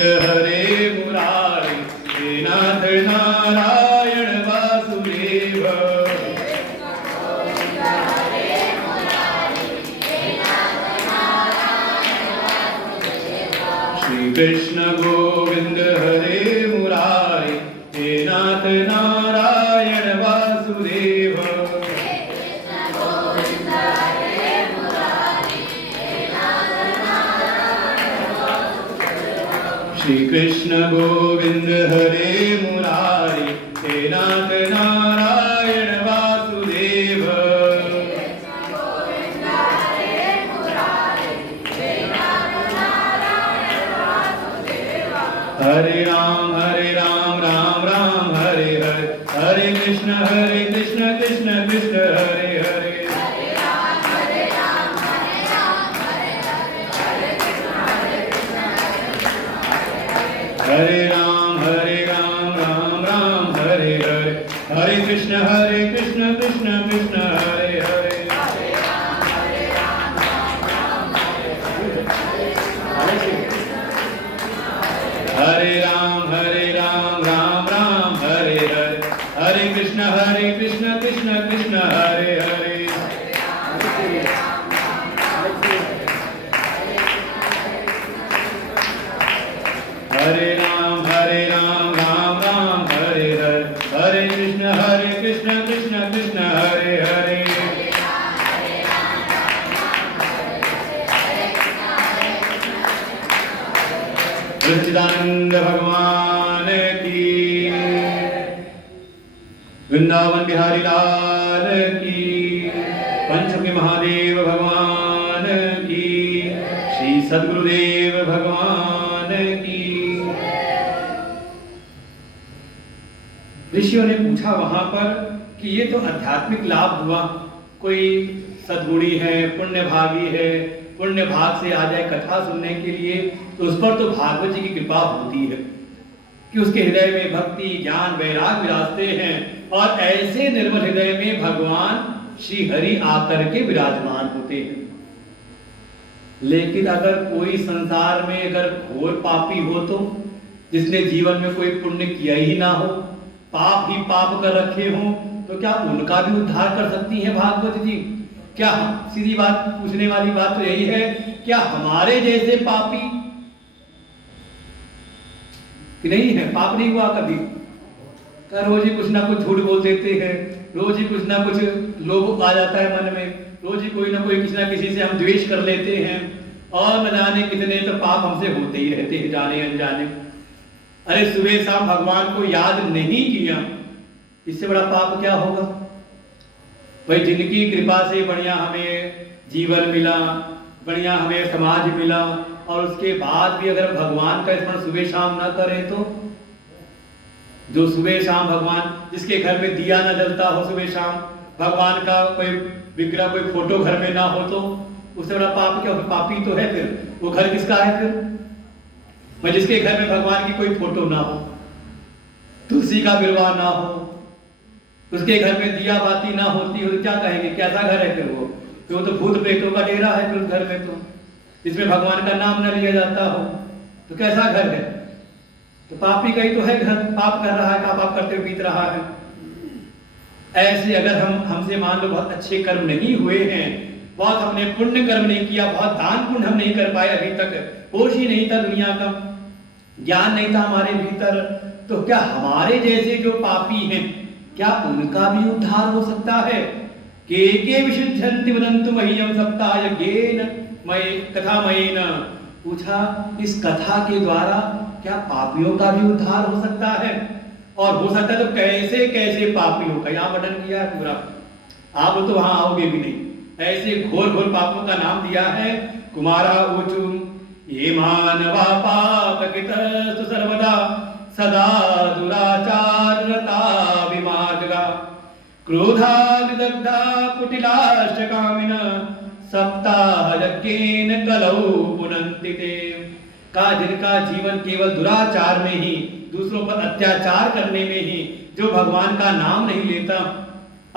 हरे मुरारी हे नाथ नारायण वासुदेव। श्री कृष्ण गोविंद हरे मुरारी हे नाथ नारायण वासुदेव। श्री कृष्ण गोविंद हरे मुरारी हे नाथ नारायण वासुदेव। हरे राम राम राम हरे हरे, हरे कृष्ण कृष्ण कृष्ण हरे हरे। हरे राम राम राम हरे हरे, हरे कृष्ण कृष्ण कृष्ण हरे हरे। हरे राम राम राम हरे हरे, हरे कृष्ण कृष्ण कृष्ण हरे हरे। हरे राम राम राम हरे हरे, हरे कृष्ण कृष्ण कृष्ण हरे हरे। सच्चिदानंद भगवान की, वृंदावन बिहारी लाल की, पंचमुखी महादेव भगवान की, श्री सद्गुरुदेव भगवान की। ऋषियों ने पूछा वहां पर कि ये तो आध्यात्मिक लाभ हुआ, कोई सद्गुणी है, पुण्य भागी है, पुण्य भाग से आ जाए कथा सुनने के लिए, तो उस पर तो भागवत जी की कृपा होती है कि उसके हृदय में भक्ति ज्ञान वैराग विराजते हैं, और ऐसे निर्मल हृदय में भगवान श्री हरि आकर के विराजमान होते हैं। लेकिन अगर कोई संसार में अगर घोर पापी हो, तो जिसने जीवन में कोई पुण्य किया ही ना हो, पाप ही पाप कर रखे हो, तो क्या उनका भी उद्धार कर सकती है भागवत जी? क्या सीधी बात पूछने वाली बात तो यही है, क्या हमारे जैसे पापी कि नहीं है? पाप नहीं हुआ कभी? क्या रोज ही कुछ ना कुछ झूठ बोल देते हैं, रोज ही कुछ ना कुछ लोभ आ जाता है मन में, रोज ही कोई ना कोई किसी ना किसी से हम द्वेष कर लेते हैं, और न जाने कितने तो पाप हमसे होते ही रहते हैं जाने अनजाने। अरे सुबह शाम भगवान को याद नहीं किया, इससे बड़ा पाप क्या होगा? भाई जिनकी कृपा से बढ़िया हमें जीवन मिला, बढ़िया हमें समाज मिला, और उसके बाद भी अगर भगवान का स्मरण सुबह शाम ना करें, तो जो सुबह शाम भगवान, जिसके घर में दिया ना जलता हो, सुबह शाम भगवान का कोई विग्रह, कोई फोटो घर में ना हो, तो उससे बड़ा पाप क्या हो? पापी तो है फिर वो घर किसका है फिर? मैं जिसके घर में भगवान की कोई फोटो ना हो, तुलसी का विरवा ना हो, उसके घर में दिया बाती ना होती हो, तो क्या कहेंगे? कैसा घर है फिर वो? तो वो तो भूत प्रेतों का डेरा है फिर उस घर में, तो इसमें भगवान का नाम न लिया जाता हो तो कैसा घर है? तो पापी का ही तो है घर, पाप कर रहा है, का पाप करते हुए बीत रहा है। ऐसे अगर हमसे मान लो बहुत अच्छे कर्म नहीं हुए हैं, बहुत हमने पुण्य कर्म नहीं किया, बहुत दान पुण्य हम नहीं कर पाए अभी तक, होश ही नहीं था दुनिया का, ज्ञान नहीं था हमारे भीतर, तो क्या हमारे जैसे जो पापी हैं, क्या उनका भी उद्धार हो सकता है? के विशुद्धन्ति वदन्तु मह्यं सप्ताह यज्ञेन मयि कथामयेन। पूछा इस कथा के द्वारा क्या पापियों का भी उद्धार हो सकता है? और हो सकता है तो कैसे कैसे पापियों का? यहाँ वर्णन किया है पूरा, आप तो वहां आओगे भी नहीं। ऐसे घोर घोर पापों का नाम दिया है। कुमारा ऊचु ये मानवा पापकृतस्तु सर्वदा सदा दुराचारता विमार्गा क्रोधा विदग्धा कुटिलाश्च कामिन सप्ताह यज्ञेन कलौ पुनन्ति ते। का जिनका जीवन केवल दुराचार में ही, दूसरों पर अत्याचार करने में ही, जो भगवान का नाम नहीं लेता,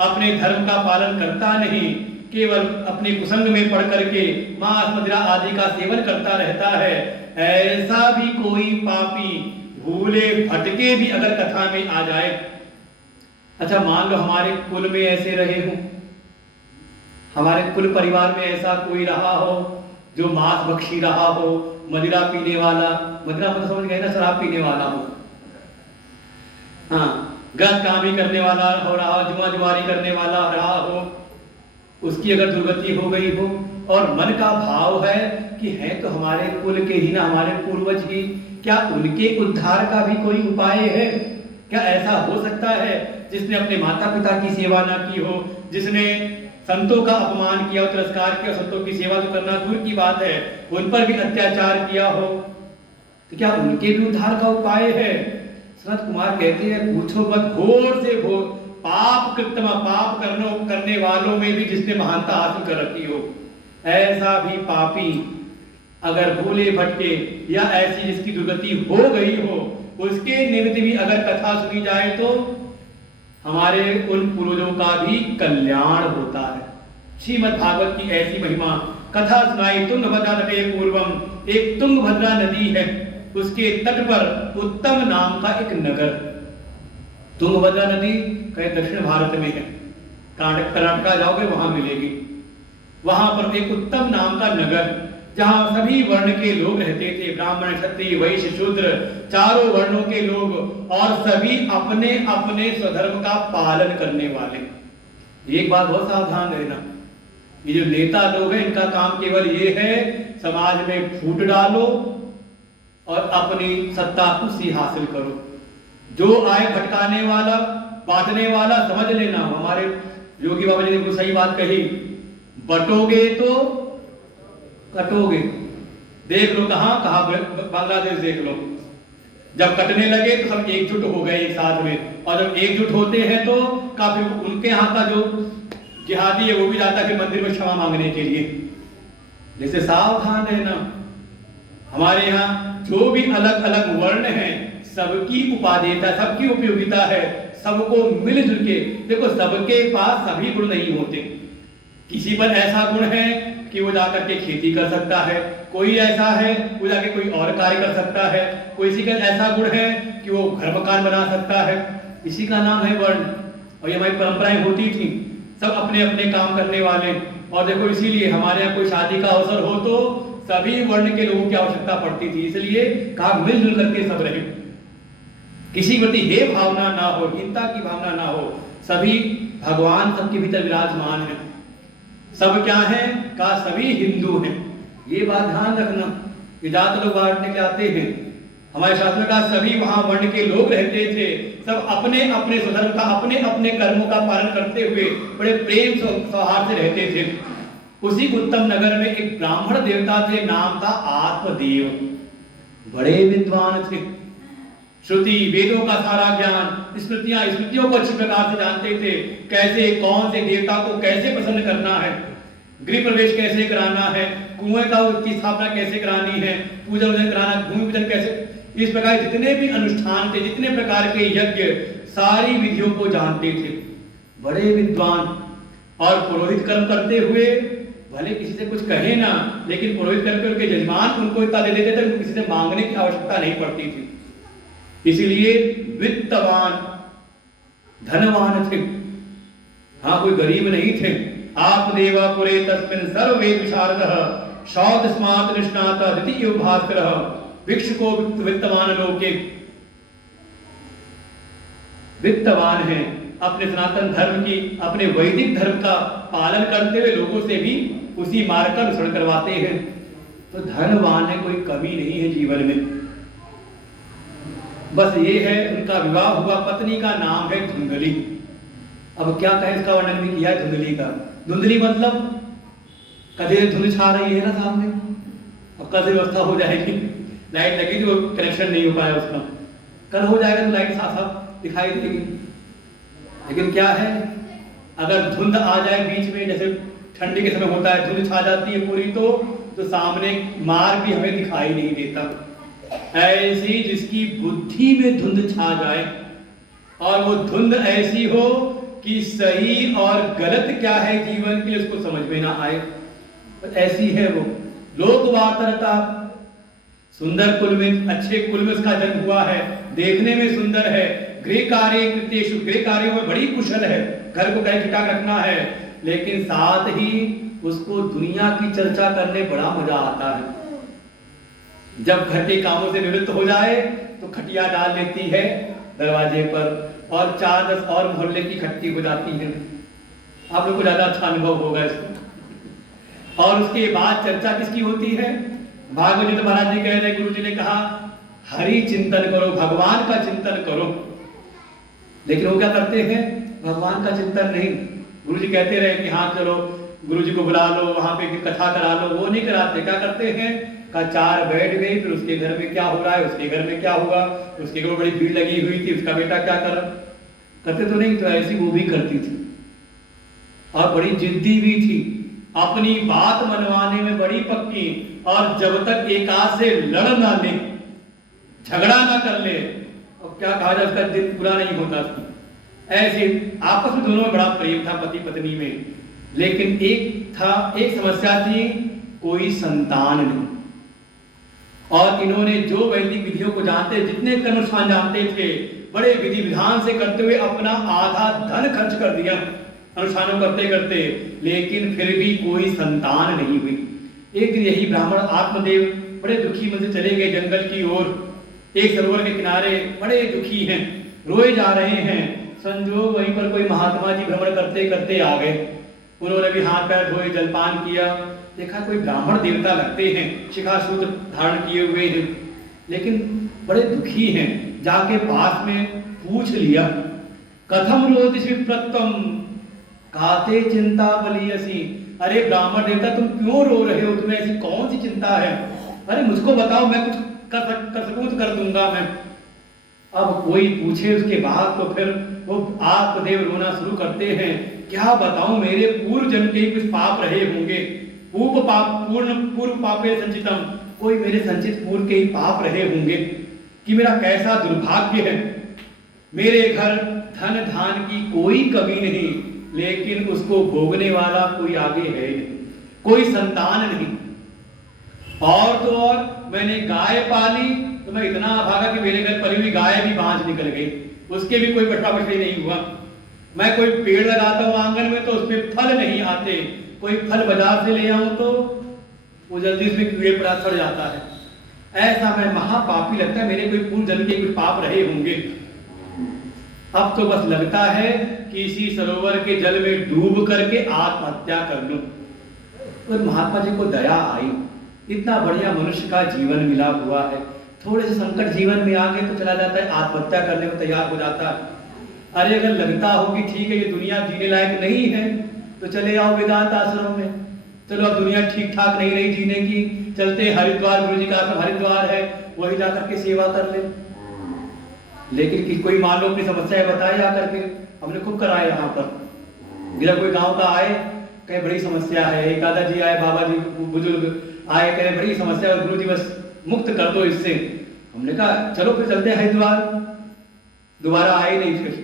अपने धर्म का पालन करता नहीं, केवल अपने कुसंग में पड़ करके मांस मदिरा आदि का सेवन करता रहता है, ऐसा भी कोई पापी भूले भटके भी अगर कथा में आ जाए। अच्छा, मान लो हमारे कुल में ऐसे रहे हो, हमारे कुल परिवार में ऐसा कोई रहा हो जो मांस भक्षी रहा हो, मदिरा पीने वाला, मदिरा मतलब समझ गए ना, शराब पीने वाला हो, हाँ, गलत कामी करने वाला हो रहा हो, जुआ जुआरी करने वाला रहा हो, उसकी अगर दुर्गति हो गई हो और मन का भाव है कि है तो हमारे कुल के ही ना, हमारे पूर्वज ही, क्या उनके उद्धार का भी कोई उपाय है? क्या ऐसा हो सकता है जिसने अपने माता पिता की सेवा ना की हो, जिसने संतों का अपमान किया, तिरस्कार किया, संतों की सेवा तो करना दूर की बात है, उन पर भी अत्याचार किया हो, तो क्या उनके भी उद्धार का उपाय है? सनत कुमार कहते हैं, पूछो मत, घोर से घोर पाप कृत्तम, पाप करने वालों में भी जिसने महानता हासिल कर रखी हो, ऐसा भी पापी अगर भूले भटके या ऐसी जिसकी दुर्गति हो गई हो, उसके निमित्त भी अगर कथा सुनी जाए तो हमारे उन पूर्वजों का भी कल्याण होता है। श्रीमद् भागवत की ऐसी महिमा, कथा सुनाई तुंगभद्रा तटे पूर्वम, एक तुंगभद्रा नदी है, उसके तट पर उत्तम नाम का एक नगर, तुंगभद्रा नदी कहीं दक्षिण भारत में है, कर्नाटका जाओगे वहां मिलेगी, वहां पर एक उत्तम नाम का नगर जहां सभी वर्ण के लोग रहते थे, ब्राह्मण क्षत्रिय वैश्य शूद्र, चारों वर्णों के लोग, और सभी अपने अपने स्वधर्म का पालन करने वाले। एक बात बहुत सावधान रहना, ये जो नेता लोग हैं इनका काम केवल ये है समाज में फूट डालो और अपनी सत्ता कुर्सी हासिल करो। जो आए भटकाने वाला, बांटने वाला, समझ लेना, हमारे योगी बाबा जी ने सही बात कही, बटोगे तो कटोगे। देख लो कहां बांग्लादेश देख लो, जब कटने लगे तो सब एकजुट हो गए एक साथ में, और जब एकजुट होते हैं तो काफी उनके यहाँ का जो जिहादी है वो भी जाता है मंदिर में क्षमा मांगने के लिए। जैसे सावधान रहना, हमारे यहाँ जो भी अलग अलग वर्ण हैं सबकी उपादेयता, सबकी उपयोगिता है, सबको मिलजुल के देखो, सबके पास सभी गुण नहीं होते। किसी पर ऐसा गुण है कि वो जाकर के खेती कर सकता है, कोई ऐसा है वो जाके कोई और कार्य कर सकता है, कोई का ऐसा गुण है कि वो घर मकान बना सकता है, इसी का नाम है वर्ण। और ये हमारी परंपराएं होती थी, सब अपने अपने काम करने वाले। और देखो इसीलिए हमारे यहाँ कोई शादी का अवसर हो तो सभी वर्ण के लोगों की आवश्यकता पड़ती थी, इसलिए कहा मिलजुल करके सब रहे, किसी प्रति हे भावना ना हो, हीनता की भावना ना हो, सभी भगवान सबके भीतर विराजमान है। सब क्या है? का सभी हिंदू हैं, ये बात ध्यान रखना। जात लोग बांटने के आते हैं, हमारे शास्त्र में कहा सभी वहां वर्ण के लोग रहते थे, सब अपने अपने स्वधर्म का, अपने अपने कर्मों का पालन करते हुए बड़े प्रेम सौहार्द से रहते थे। उसी उत्तम नगर में एक ब्राह्मण देवता थे, नाम था आत्मदेव, बड़े विद्वान थे, श्रुति वेदों का सारा ज्ञान, स्मृतियों को अच्छी प्रकार से जानते थे, कैसे कौन से देवता को कैसे प्रसन्न करना है, गृह प्रवेश कैसे कराना है, कुएं की स्थापना कैसे करानी है, पूजन वूजन कराना, भूमि पूजन कैसे, इस प्रकार जितने भी अनुष्ठान थे, जितने प्रकार के यज्ञ, सारी विधियों को जानते थे, बड़े विद्वान। और पुरोहित कर्म करते हुए भले किसी से कुछ कहे ना, लेकिन पुरोहित करके उनके जजमान उनको इतना दे देते थे, उनको किसी से मांगने की आवश्यकता नहीं पड़ती थी। इसीलिए वित्तवान, धनवान थे, हाँ कोई गरीब नहीं थे। आत्मदेव पुरे तस्मिन् सर्ववेद विशारदः, शौत स्मार्त निष्णात द्वितीय भास्करः, भिक्षुको वित्तवान लोके। वित्तवान है, अपने सनातन धर्म की, अपने वैदिक धर्म का पालन करते हुए लोगों से भी उसी मार्ग का अनुसरण करवाते हैं। तो धनवान है, कोई कमी नहीं है जीवन में। बस ये है, उनका विवाह हुआ, पत्नी का नाम है धुंधली। अब क्या कहें, इसका वर्णन भी किया है धुंधली का। धुंधली मतलब कदे धुंध छा रही है ना सामने, अब कल व्यवस्था हो जाएगी, लाइट लगी तो कनेक्शन नहीं हो पाया उसका, कल हो जाएगा तो लाइट साफ साफ दिखाई देगी। लेकिन क्या है, अगर धुंध आ जाए बीच में, जैसे ठंडी के समय होता है, धुंध छा जाती है पूरी, तो सामने मार्ग भी हमें दिखाई नहीं देता। ऐसी जिसकी बुद्धि में धुंध छा जाए, और वो धुंध ऐसी हो कि सही और गलत क्या है जीवन के लिए उसको समझ में ना आए, तो ऐसी है वो। लोक वार्ता, सुंदर कुल में, अच्छे कुल में उसका जन्म हुआ है, देखने में सुंदर है, गृह कार्य कृत्येषु, गृह कार्यों में बड़ी कुशल है, घर को कहीं ठिकाना रखना है, लेकिन साथ ही उसको दुनिया की चर्चा करने बड़ा मजा आता है। जब घर के कामों से निवृत्त हो जाए तो खटिया डाल लेती है दरवाजे पर और 4-10 और मोहल्ले की इकट्ठी हो जाती है। आप लोग को ज्यादा अच्छा अनुभव होगा इसको। और उसके बाद चर्चा किसकी होती है? भागवत जी तो महाराज जी कह रहे, गुरु जी ने कहा हरि चिंतन करो, भगवान का चिंतन करो। लेकिन वो क्या करते हैं? भगवान का चिंतन नहीं। गुरु जी कहते रहे कि हाँ चलो गुरु जी को बुला लो, वहां पे कथा करा लो, वो नहीं कराते। क्या करते हैं? का 4 बैठ गई, फिर उसके घर में क्या हो रहा है, उसके घर में क्या होगा, उसके घर में बड़ी भीड़ लगी हुई थी, उसका बेटा क्या कर रहा, करते तो नहीं। तो ऐसी वो भी करती थी और बड़ी जिद्दी भी थी, अपनी बात मनवाने में बड़ी पक्की। और जब तक एकाध से लड़ ना ले, झगड़ा ना कर ले, और क्या कहा जाए, उसका दिन पूरा नहीं होता था। ऐसे आपस में दोनों में बड़ा प्रेम था पति पत्नी में। लेकिन एक समस्या थी, कोई संतान नहीं। और इन्होंने जो वैदिक विधियों को जानते, जितने कर्मानुष्ठान जानते थे, बड़े विधि विधान से करते हुए अपना आधा धन खर्च कर दिया अनुष्ठानों करते करते, लेकिन फिर भी कोई संतान नहीं हुई। एक दिन यही ब्राह्मण आत्मदेव बड़े दुखी मन से चले गए जंगल की ओर। एक सरोवर के किनारे बड़े दुखी हैं, रोए जा रहे हैं। संजोग वहीं पर कोई महात्मा जी भ्रमण करते करते आ गए। उन्होंने भी हाथ पैर धोए, जलपान किया, देखा कोई ब्राह्मण देवता लगते हैं, शिखा सूत्र धारण किए हुए हैं, लेकिन बड़े दुखी हैं। जाके पास में पूछ लिया, कथम रोदिषि विप्रत्वम काते चिंता बलियसी। अरे ब्राह्मण देवता तुम क्यों रो रहे हो, तुम्हें ऐसी कौन सी चिंता है? अरे मुझको बताओ, मैं कुछ कर सकूं तो कर दूंगा मैं। अब कोई पूछे उसके बाद तो फिर वो आत्मदेव रोना शुरू करते हैं, क्या बताऊं, मेरे पूर्व जन्म के कुछ पाप रहे होंगे, पूर्व पापे संचितम, कोई मेरे संचित पूर्व के ही पाप रहे होंगे कि मेरा कैसा दुर्भाग्य है। मेरे घर धन धान की कोई कमी नहीं, लेकिन उसको भोगने वाला कोई आगे है नहीं, कोई संतान नहीं। और तो और मैंने गाय पाली तो मैं इतना भागा कि मेरे घर पली हुई गाय भी बांझ निकल गई, उसके भी कोई बछड़ा बछड़ी नहीं हुआ। मैं कोई पेड़ लगाता हूँ आंगन में तो उसमें फल नहीं आते, कोई फल बाजार से ले आऊं तो वो जल्दी उसमें कीड़े पड़ा सड़ जाता है। ऐसा मैं महापापी लगता है, मेरे कोई पूर्व जन्म के कुछ पाप रहे होंगे। अब तो बस लगता है कि इसी सरोवर के जल में डूब करके आत्महत्या कर लूं। और महात्मा जी को दया आई, इतना बढ़िया मनुष्य का जीवन मिला हुआ है, थोड़े से संकट जीवन में आ गए तो चला जाता है, आत्महत्या करने को तैयार हो जाता है। अरे अगर लगता हो कि ठीक है ये दुनिया जीने लायक नहीं है तो चले आओ वेदांत आश्रम में। चलो अब दुनिया ठीक ठाक नहीं रही जीने की, चलते हरिद्वार, गुरु जी का आश्रम हरिद्वार है, वही जाकर के सेवा कर ले। लेकिन कि कोई मान लो अपनी समस्याएं बताए जाकर के, हमने खूब कराए यहाँ पर। जब कोई गांव का आए कहे बड़ी समस्या है, एक दादाजी आए, बाबा जी बुजुर्ग आए, कहे बड़ी समस्या है गुरु जी बस मुक्त कर दो इससे। हमने कहा चलो फिर चलते हैं हरिद्वार, दोबारा आए नहीं फिर।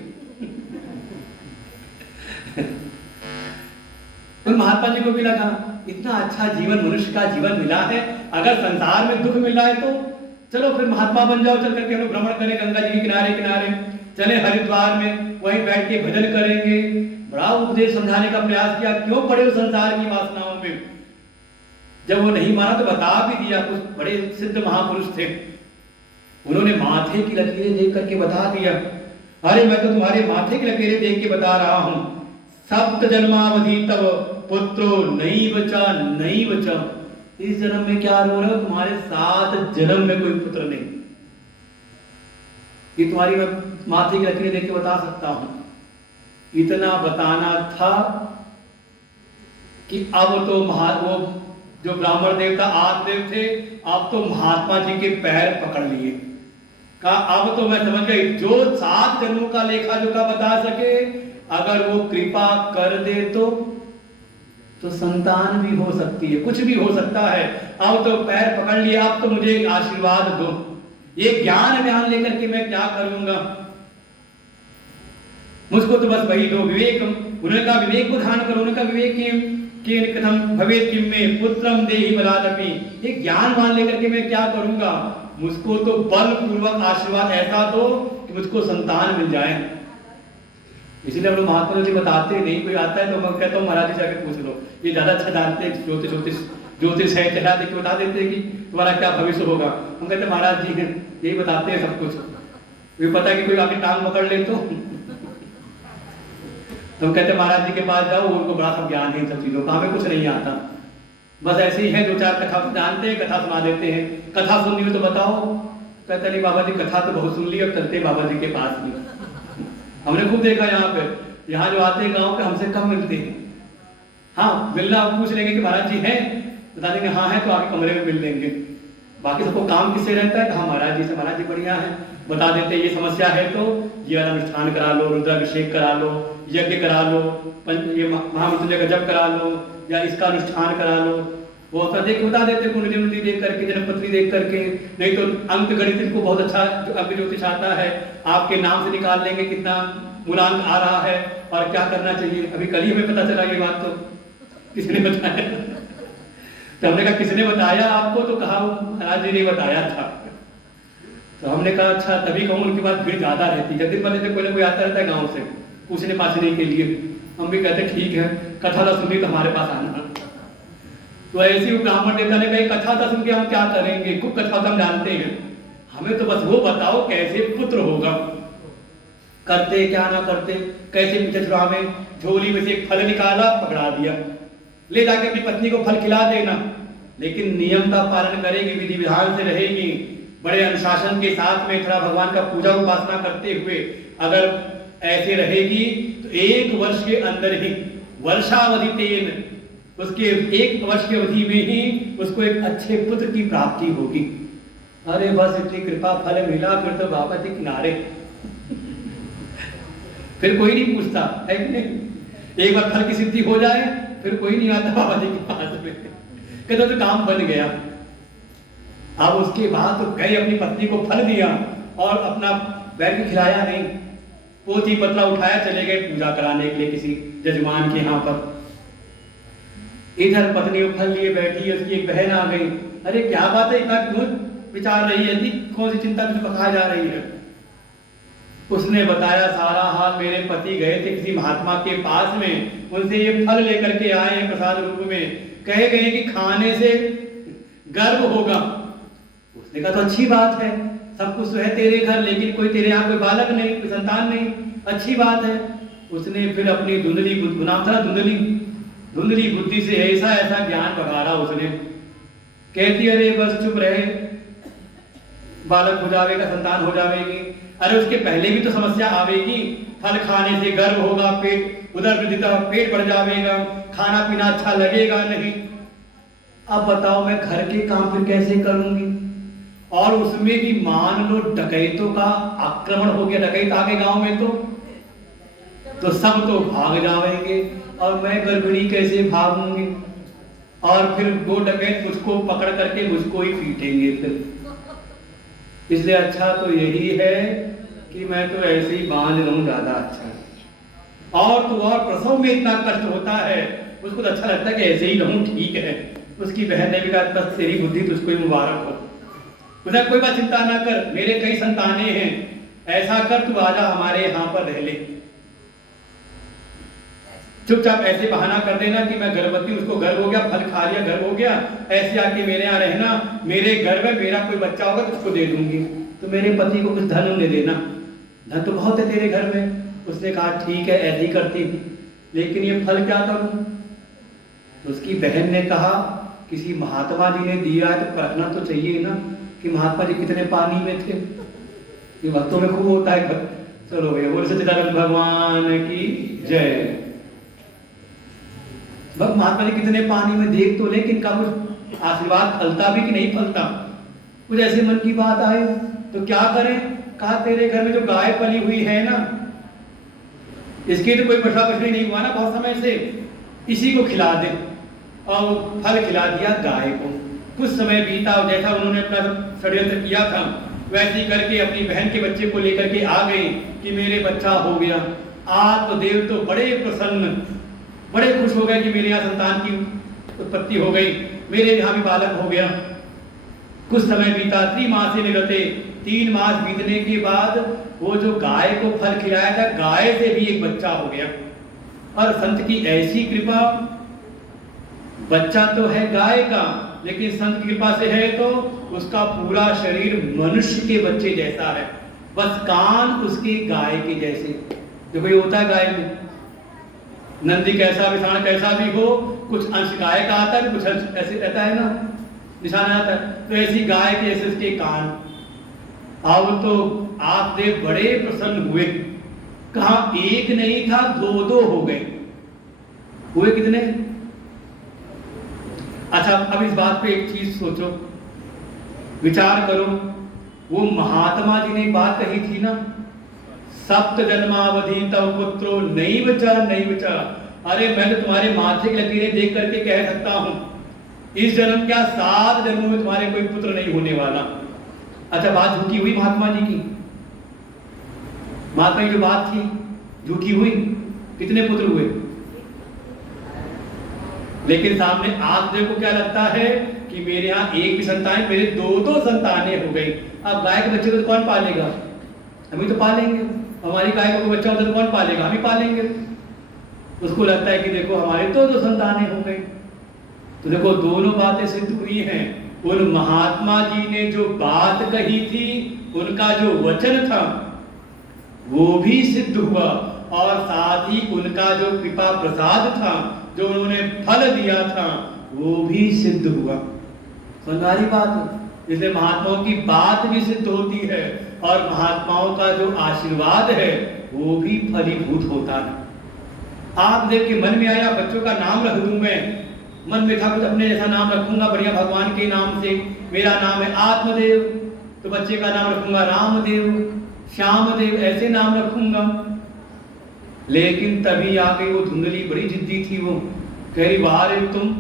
तो महात्मा जी को भी लगा इतना अच्छा जीवन मनुष्य का जीवन मिला है, अगर संसार में दुख मिल रहा है तो चलो फिर महात्मा बन जाओ, चल करके हम लोग भ्रमण करें गंगा जी के किनारे किनारे, चले हरिद्वार में, वहीं बैठ के भजन करेंगे। बड़ा उपदेश समझाने का प्रयास किया, क्यों पड़े हो संसार की वासनाओं में। जब वो नहीं माना तो बता भी दिया, कुछ बड़े सिद्ध महापुरुष थे, उन्होंने माथे की लकीरें देख करके बता दिया, अरे मैं तो तुम्हारे माथे की लकीरें देख के बता रहा हूं, सप्त जन्मावधि तब पुत्रो नहीं बचा नहीं बचा। इस जन्म में क्या रो रहे हो, तुम्हारे 7 जन्म में कोई पुत्र नहीं। ये तुम्हारी मैं माथे की लकीरें देख के बता सकता हूं। इतना बताना था कि अब तो वो जो ब्राह्मण देवता आत्मदेव थे, अब तो महात्मा जी के पैर पकड़ लिए। कहा अब तो मैं समझ गई, जो 7 जन्मों का लेखा जोखा बता सके, अगर वो कृपा कर दे तो संतान भी हो सकती है, कुछ भी हो सकता है। अब तो पैर पकड़ लिया, अब तो मुझे आशीर्वाद दो, ये ज्ञान ध्यान लेकर के मैं क्या करूंगा, मुझको तो बस वही दो, विवेक। उन्होंने कहा विवेक को ध्यान करो, उन्होंने कहा विवेक की कि कथम भवेत किम में पुत्रम देहि बलादपि, ये ज्ञानवान लेकर के मैं क्या करूंगा, मुझको तो बल पूर्वक आशीर्वाद ऐसा दो कि मुझको संतान मिल जाए। इसीलिए हम लोग महात्मा जी बताते नहीं, कोई आता है तो मैं कहता हूँ महाराज जी जाके पूछ लो, ये ज्यादा अच्छा जानते हैं, ज्योतिष है, चला देख के बता देते हैं कि तुम्हारा क्या भविष्य होगा। हम कहते महाराज जी हैं, यही बताते हैं सब कुछ, ये पता है कि कोई आके टांग पकड़ ले तो हम कहते महाराज जी के पास जाओ, उनको बड़ा सब ज्ञान है इन सब चीजों का, हमें कुछ नहीं आता, बस ऐसे ही है, दो चार कथा जानते हैं, कथा सुना देते हैं, कथा सुननी हो तो बताओ, कहते नहीं बाबा जी कथा तो बहुत सुन ली, अब चलते बाबा जी के पास भी। हमने खूब देखा यहाँ पे, यहाँ जो आते हैं गाँव के हमसे कम मिलते हैं, हाँ मिलना पूछ लेंगे कि महाराज जी हैं, बता देंगे हाँ है तो आगे कमरे में मिल लेंगे, बाकी सबको काम किससे रहता है, हाँ महाराज जी से, महाराज जी बढ़िया है, बता देते ये समस्या है तो ये अनुष्ठान करा लो, रुद्राभिषेक करा लो, यज्ञ करा लो, ये महामृत्युंजय का जप करा लो, या इसका अनुष्ठान करा लो, वो देख बता देते कुंडली देख करके, जन्मपत्री देख करके, नहीं तो अंक गणित इनको बहुत अच्छा जो अंक ज्योतिष आता है, आपके नाम से निकाल लेंगे कितना मूलांक आ रहा है और क्या करना चाहिए। अभी कल ही हमें पता चला ये बात, तो किसी ने बताया तो हमने कहा किसने बताया आपको, तो कहा महाराज जी ने बताया था। तो हमने कहा अच्छा, तभी कहूँ उनके बाद भीड़ ज्यादा रहती है, जब दिन कोई ना कोई आता रहता है गाँव से पूछने पाछने के लिए, हम भी कहते ठीक है कथा तो सुनी तो हमारे पास आना। तो ऐसी ब्राह्मण नेता ने कहा कथा तो सुन के हम क्या करेंगे, खूब कथा तो हम जानते हैं, हमें तो बस वो बताओ कैसे पुत्र होगा, करते क्या ना करते, कैसे पीछे छुड़ावे, झोली में से एक फल निकाला पकड़ा दिया, ले जाके अपनी पत्नी को फल खिला देना, लेकिन नियम का पालन करेगी, विधि विधान से रहेगी, बड़े अनुशासन के साथ में थोड़ा भगवान का पूजा उपासना करते हुए अगर ऐसे रहेगी तो 1 वर्ष के अंदर ही वर्षावधि तेन, उसके 1 वर्ष की अवधि में ही उसको एक अच्छे पुत्र की प्राप्ति होगी। अरे बस इतनी कृपा फल मिला, फिर तो बाबा जी किनारे फिर कोई नहीं पूछता है कि नहीं, एक बार फल की सिद्धि हो जाए फिर कोई नहीं आता बाबा जी के पास में, कहते तो काम बन गया। अब उसके बाद तो गए अपनी पत्नी को फल दिया और अपना बैठ खिलाया नहीं, पोती पतला उठाया चले गए पूजा कराने के लिए किसी जजमान के यहाँ पर। इधर पत्नी को फल लिए बैठी, उसकी एक बहन आ गई, अरे क्या बात है इतना क्यों विचार रही है, कौन सी चिंता तुझे पकाई जा रही है। उसने बताया सारा हाल, मेरे पति गए थे किसी महात्मा के पास में, उनसे ये फल लेकर के आए हैं प्रसाद रूप में, कहे गए कि खाने से गर्भ होगा। उसने कहा तो अच्छी बात है, सब कुछ तो है तेरे घर, लेकिन कोई तेरे यहाँ कोई बालक नहीं, कोई संतान नहीं, अच्छी बात है। उसने फिर अपनी धुंधली नाम था धुंधली बुद्धि से ऐसा ऐसा ज्ञान बघारा उसने, कहती अरे बस चुप रहे, बालक हो जाएगा, संतान हो जाएगी, अरे उसके पहले भी तो समस्या आवेगी, फल खाने से गर्भ होगा, पेट उधर वृद्धिता पेट बढ़ जाएगा, खाना पीना अच्छा लगेगा नहीं। अब बताओ मैं घर के काम फिर कैसे करूंगी, और उसमें भी मान लो डकैतों का आक्रमण हो गया, डकैत आ गए गांव में तो सब तो भाग जाएंगे और मैं गर्भिणी कैसे भागूंगी, और फिर 2 डकैत मुझको पकड़ करके मुझको ही पीटेंगे फिर। इसलिए अच्छा तो यही है कि मैं तो ऐसे ही बांझ रहूं, ज्यादा अच्छा है। और तो और प्रसव में इतना कष्ट होता है, उसको तो अच्छा लगता है कि ऐसे ही रहूं, ठीक है। उसकी बहन ने भी कहा बस तेरी बुद्धि तुझको ही मुबारक हो, उधर कोई बात चिंता ना कर, मेरे कई संतानें हैं, ऐसा कर तू आजा हमारे यहाँ पर रह ले, चुपचाप ऐसे बहाना कर देना कि मैं गर्भवती, उसको गर्भ हो गया, फल खा लिया, गर्भ हो गया, ऐसे आके मेरे यहाँ रहना, मेरे घर में मेरा कोई बच्चा होगा तो उसको दे दूंगी, तो मेरे पति को कुछ धन दे देना, धन तो बहुत है तेरे घर में। उसने कहा ठीक है ऐसे ही करती, लेकिन ये फल क्या करूं। तो उसकी बहन ने कहा किसी महात्मा जी ने दिया है तो परखना तो चाहिए ना कि महात्मा जी कितने पानी में थे, ये भक्तों में खूब होता है। चलो भैया बोल सच्चिदानंद भगवान की जय। महात्मा जी कितने पानी में देख तो लेकिन का कुछ आशीर्वाद फलता भी कि नहीं फलता, कुछ ऐसे मन की बात आए तो क्या करें। कहा तेरे घर में जो गाय पली हुई है ना, इसकी तो कोई बछड़ा बछड़ी नहीं हुआ ना बहुत समय से, इसी को खिला दे। और फल खिला दिया गाय को। कुछ समय बीता और जैसा उन्होंने अपना षड्यंत्र किया था वैसे ही करके अपनी बहन के बच्चे को लेकर के आ गई कि मेरे बच्चा हो गया। आत्मदेव तो बड़े प्रसन्न, बड़े खुश हो गए कि मेरे यहाँ संतान की उत्पत्ति हो गई, मेरे यहाँ भी बालक हो गया। कुछ समय बीता, 3 मास से निरते, 3 मास बीतने के बाद वो जो गाय को फल खिलाया था, गाय से भी एक बच्चा हो गया। और संत की ऐसी कृपा, बच्चा तो है गाय का, लेकिन संत की कृपा से है तो उसका पूरा शरीर मनुष्य के बच्चे जैसा है, बस कान उसके गाय के जैसे। देखो ये होता है गाय में, नंदी कैसा विषाण कैसा भी हो, कुछ अंश गाय का आता है, कुछ अंश ऐसे रहता है ना, निशान आता है। तो ऐसी गाय के जैसे उसके कान। अब तो आप देव बड़े प्रसन्न हुए, कहा एक नहीं था 2 हो गए। हुए कितने? अच्छा, अब इस बात पे एक चीज सोचो, विचार करो। वो महात्मा जी ने बात कही थी ना, सप्त जन्मावधि तव पुत्रो नैव च नैव च। अरे मैं तो तुम्हारे माथे की लकीरें देख करके कह सकता हूं, इस जन्म क्या 7 जन्मों में तुम्हारे कोई पुत्र नहीं होने वाला। अच्छा, बात झूठी हुई महात्मा जी की? महात्मा की जो बात थी झूठी हुई? कितने पुत्र हुए? लेकिन सामने आत्मदेव को क्या लगता है कि मेरे यहाँ एक भी संतान, मेरे 2 संतानें हो गई। अब गाय के बच्चे को तो कौन पालेगा? हम ही तो पालेंगे। हमारी गाय का कोई बच्चा होता तो कौन पालेगा? हम ही पालेंगे। उसको लगता है कि देखो हमारे 2 संतानें हो गई। तो देखो दोनों बातें सिद्ध हुई हैं। उन महात्मा जी ने जो बात कही थी, उनका जो वचन था वो भी सिद्ध हुआ, और साथ ही उनका जो कृपा प्रसाद था, जो उन्होंने फल दिया था, वो भी सिद्ध हुआ। सुनवारी बात। इसलिए महात्माओं की बात भी सिद्ध होती है, और महात्माओं का जो आशीर्वाद है वो भी फलीभूत होता है। आप देख के मन में आया बच्चों का नाम रख दूं मैं, मन में था कुछ अपने जैसा नाम रखूंगा बढ़िया भगवान के नाम से, मेरा नाम है आत्मदेव, तो बच्चे का नाम रखूंगा रामदेव, श्यामदेव, ऐसे नाम रखूंगा। लेकिन तभी आ गई वो धुंधली, बड़ी जिद्दी थी वो, कह रही बाहर तुम,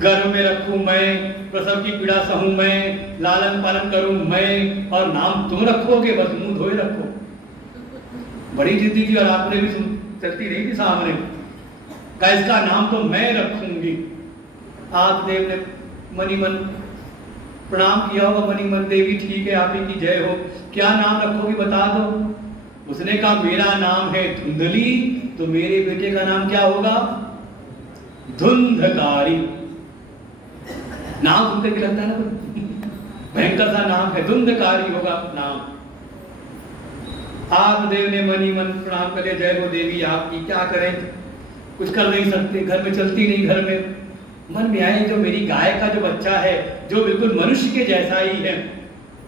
गर्भ में रखूं मैं, प्रसव की पीड़ा सहूं मैं, लालन पालन करूं मैं, और नाम तुम रखोगे, बस मुंह धोए रखो। बड़ी जिद्दी थी, और आपने भी चलती रही थी सामने, का इसका नाम तो मैं रखूंगी। आत्मदेव ने मनी मन प्रणाम किया होगा, मनी मन देवी ठीक है आप ही की जय हो, क्या नाम रखोगी बता दो। उसने कहा मेरा नाम है धुंधली, तो मेरे बेटे का नाम क्या होगा? धुंधकारी। नाम सुनकर के लगता है ना भयंकर सा नाम है, धुंधकारी होगा नाम। आत्मदेव ने मनी मन प्रणाम कर लिया, जय हो देवी आपकी, क्या करें, कुछ कर नहीं सकते, घर में चलती नहीं। घर में मन में आए जो मेरी गाय का जो बच्चा है, जो बिल्कुल मनुष्य के जैसा ही है,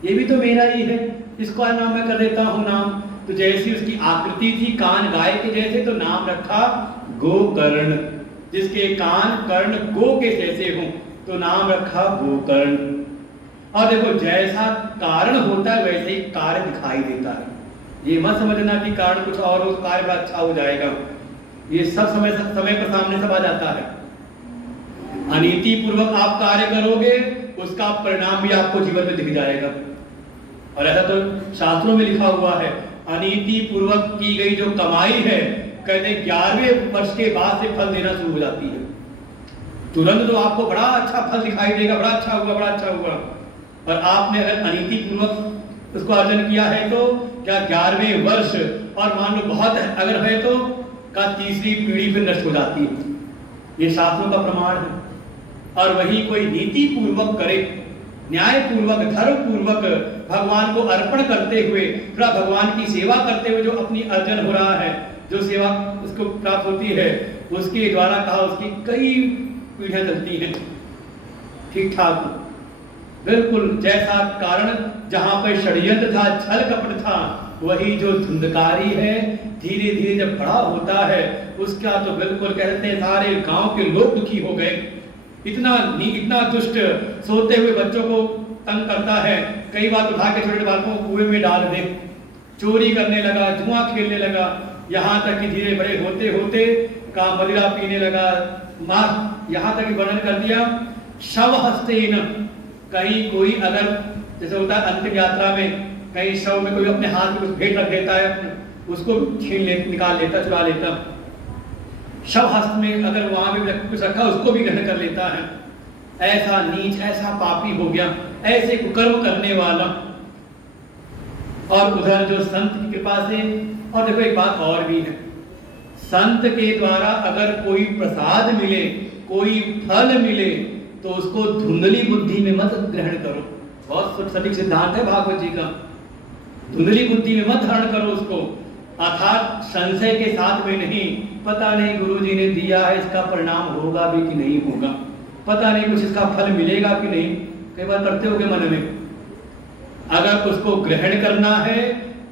ये भी तो मेरा ही है, इसका नाम मैं कर देता हूँ नाम। तो जैसी उसकी आकृति थी कान गाय के जैसे, तो नाम रखा गोकर्ण, जिसके कान कर्ण गो के जैसे हों, तो नाम रखा गोकर्ण। और देखो जैसा कारण होता है वैसे ही कार्य दिखाई देता है। ये मत समझना कि कारण कुछ और हो कार्य बड़ा अच्छा हो जाएगा, ये सब समय पर सामने सब आ जाता है। अनीति पूर्वक आप कार्य करोगे, उसका परिणाम भी आपको जीवन में दिख जाएगा। और ऐसा तो शास्त्रों में लिखा हुआ है, अनीति पूर्वक की गई जो कमाई है, कहते 11वें वर्ष के बाद से फल देना शुरू हो जाती है। तुरंत तो आपको बड़ा अच्छा फल दिखाई देगा, बड़ा अच्छा हुआ, बड़ा अच्छा हुआ, और आपने अगर अनीति पूर्वक उसको अर्जन किया है तो क्या 11वें वर्ष, और मान लो बहुत अगर है तो का 3री पीढ़ी फिर नष्ट हो जाती है। ये शास्त्रों का प्रमाण है। और वही कोई नीति पूर्वक करे, न्याय पूर्वक, धर्म पूर्वक भगवान को अर्पण करते हुए, थोड़ा भगवान की सेवा करते हुए जो अपनी अर्जन हो रहा है, जो सेवा उसको प्राप्त होती है, उसके द्वारा कहा उसकी कई पीढ़ियां चलती हैं ठीक ठाक, बिल्कुल जैसा कारण जहां पर षड्यंत्र था, छल कपट था, वही जो धुंधकारी है धीरे धीरे जब बड़ा होता है, उसका तो बिल्कुल कहते हैं सारे गांव के लोग दुखी हो गए। इतना दुष्ट, सोते हुए बच्चों को तंग करता है, कई बार उठा के छोटे बालकों को कुएं में डाल दे, चोरी करने लगा, जुआ खेलने लगा, यहाँ तक कि धीरे बड़े होते होते का मदिरा पीने लगा, यहाँ तक वर्णन कर दिया शव हस्तेन, कहीं कोई अगर जैसे होता है अंतिम यात्रा में कहीं शव में कोई अपने हाथ में कुछ भेंट रख देता है, उसको छीन ले, निकाल लेता, चुरा लेता। शव हस्त में अगर वहां पे कुछ रखा उसको भी ग्रहण कर लेता है। ऐसा नीच, ऐसा पापी हो गया, ऐसे कुकर्म करने वाला। और उधर जो संत की कृपा से, और देखो एक बात और भी है, संत के द्वारा अगर कोई प्रसाद मिले, कोई फल मिले, तो उसको धुंधली बुद्धि में मत ग्रहण करो। बहुत सटीक सिद्धांत है भागवत जी का। धुंधली बुद्धि में मत धारण करो उसको, अर्थात संशय के साथ में नहीं, पता नहीं गुरु जी ने दिया है, इसका परिणाम होगा भी कि नहीं होगा, पता नहीं कुछ इसका फल मिलेगा कि नहीं, कई बार करते होगे मन में। अगर उसको ग्रहण करना है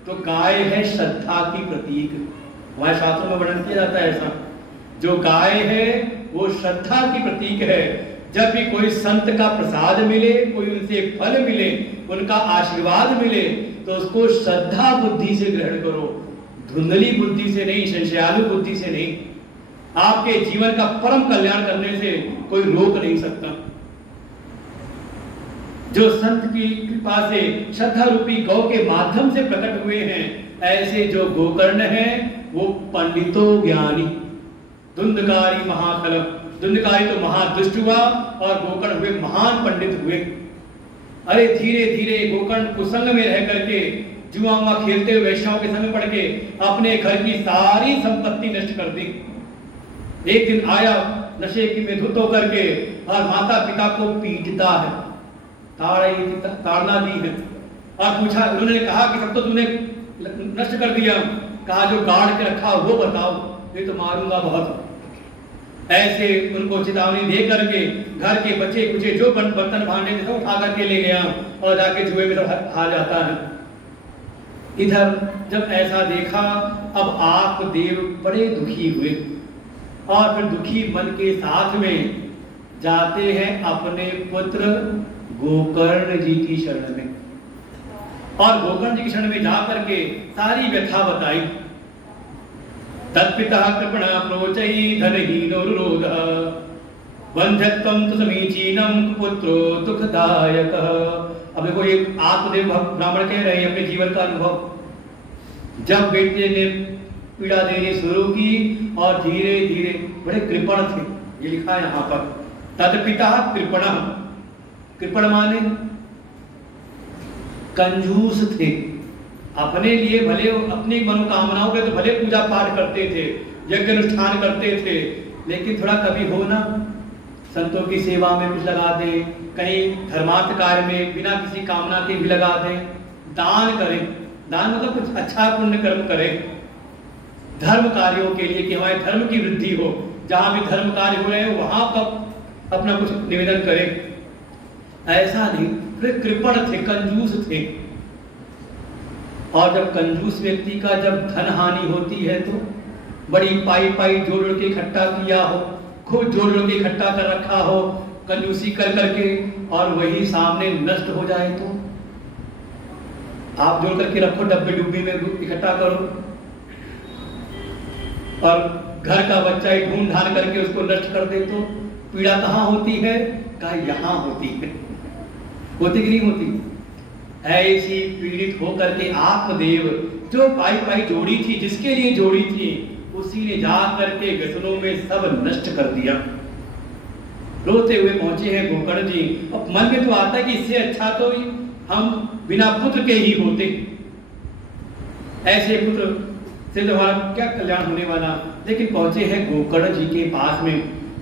तो गाय है श्रद्धा की प्रतीक। हमारे शास्त्रों में वर्णन किया जाता है ऐसा, जो गाय है वो श्रद्धा की प्रतीक है। जब भी कोई संत का प्रसाद मिले, कोई उनसे फल मिले, उनका आशीर्वाद मिले, तो उसको श्रद्धा बुद्धि से ग्रहण करो, धुंधली बुद्धि से नहीं, संशयालु बुद्धि से नहीं। आपके जीवन का परम कल्याण करने से कोई रोक नहीं सकता। जो संत की कृपा से श्रद्धा रूपी गौ के माध्यम से प्रकट हुए हैं, ऐसे जो गोकर्ण हैं वो पंडितो ज्ञानी, धुंधकारी महाखल। धुंधकारी तो महादुष्ट हुआ और गोकर्ण हुए महान पंडित हुए। अरे धीरे धीरे गोकर्ण कुसंग में रह करके, जुआ उआ खेलते हुए वैश्याओं के संग पड़ के अपने घर की सारी संपत्ति नष्ट कर दी। एक दिन आया नशे की में धुत होकर के और माता पिता को पीटता है, ताड़ना दी है, और पूछा, उन्होंने कहा कि सब तो तूने नष्ट कर दिया, कहा जो गाड़ के रखा वो बताओ, ये तो मारूंगा बहुत। ऐसे उनको चेतावनी दे करके घर के बच्चे कुचे जो बर्तन भांडे थे सब उठा करके ले गया और जाके जुए में सब हार जाता है। इधर जब ऐसा देखा, अब आप देव बड़े दुखी हुए और फिर दुखी मन के साथ में जाते हैं अपने पुत्र गोकर्ण जी की शरण में, और गोकर्ण जी की शरण में जाकर के सारी व्यथा बताई। तत्पिता कृपणा प्रोचई धनहीनो रुरोध, बंध्यत्वं तु समीचीनं पुत्रो दुखदायक। अब देखो एक आत्मदेव ब्राह्मण कह रहे हैं अपने जीवन का अनुभव। जब बेटे ने पीड़ा देनी शुरू की और धीरे धीरे, बड़े कृपण थे, ये लिखा है यहाँ पर, तत्पिता कृपण। कृपण माने कंजूस थे, अपने लिए भले अपनी मनोकामनाओं के तो भले पूजा पाठ करते थे, यज्ञ अनुष्ठान करते थे, लेकिन थोड़ा कभी हो ना संतों की सेवा में कुछ लगा दें, कहीं धर्मार्थ कार्य में बिना किसी कामना के भी लगा दें, दान करें। दान मतलब कुछ अच्छा पुण्य कर्म करें धर्म कार्यों के लिए, कि हमारे धर्म की वृद्धि हो। जहां भी धर्म कार्य हो रहे हैं वहां पर अपना कुछ निवेदन करें। ऐसा नहीं, फिर कृपण थे, कंजूस थे। और जब कंजूस व्यक्ति का जब धन हानि होती है तो बड़ी पाई पाई जोड़ के इकट्ठा किया हो, खूब जोड़ के इकट्ठा कर रखा हो कंजूसी कर करके, और वही सामने नष्ट हो जाए तो आप जोड़ करके रखो, डब्बे डुब्बी में इकट्ठा करो, और घर का बच्चा ही ढूंढ ढांड करके उसको नष्ट कर दे तो पीड़ा कहाँ होती है? कहा यहाँ होती है। होती कि नहीं होती? ऐसी पीड़ित होकर के आत्मदेव जो पाई पाई जोड़ी थी, जिसके लिए जोड़ी थी, उसी ने जा करके व्यसनों में सब नष्ट कर दिया। रोते हुए पहुंचे हैं गोकर्ण जी। अब मन में तो आता है कि इससे अच्छा तो हम बिना पुत्र के ही होते, ऐसे पुत्र से तो हमारा क्या कल्याण होने वाला। लेकिन पहुंचे हैं गोकर्ण जी के पास में।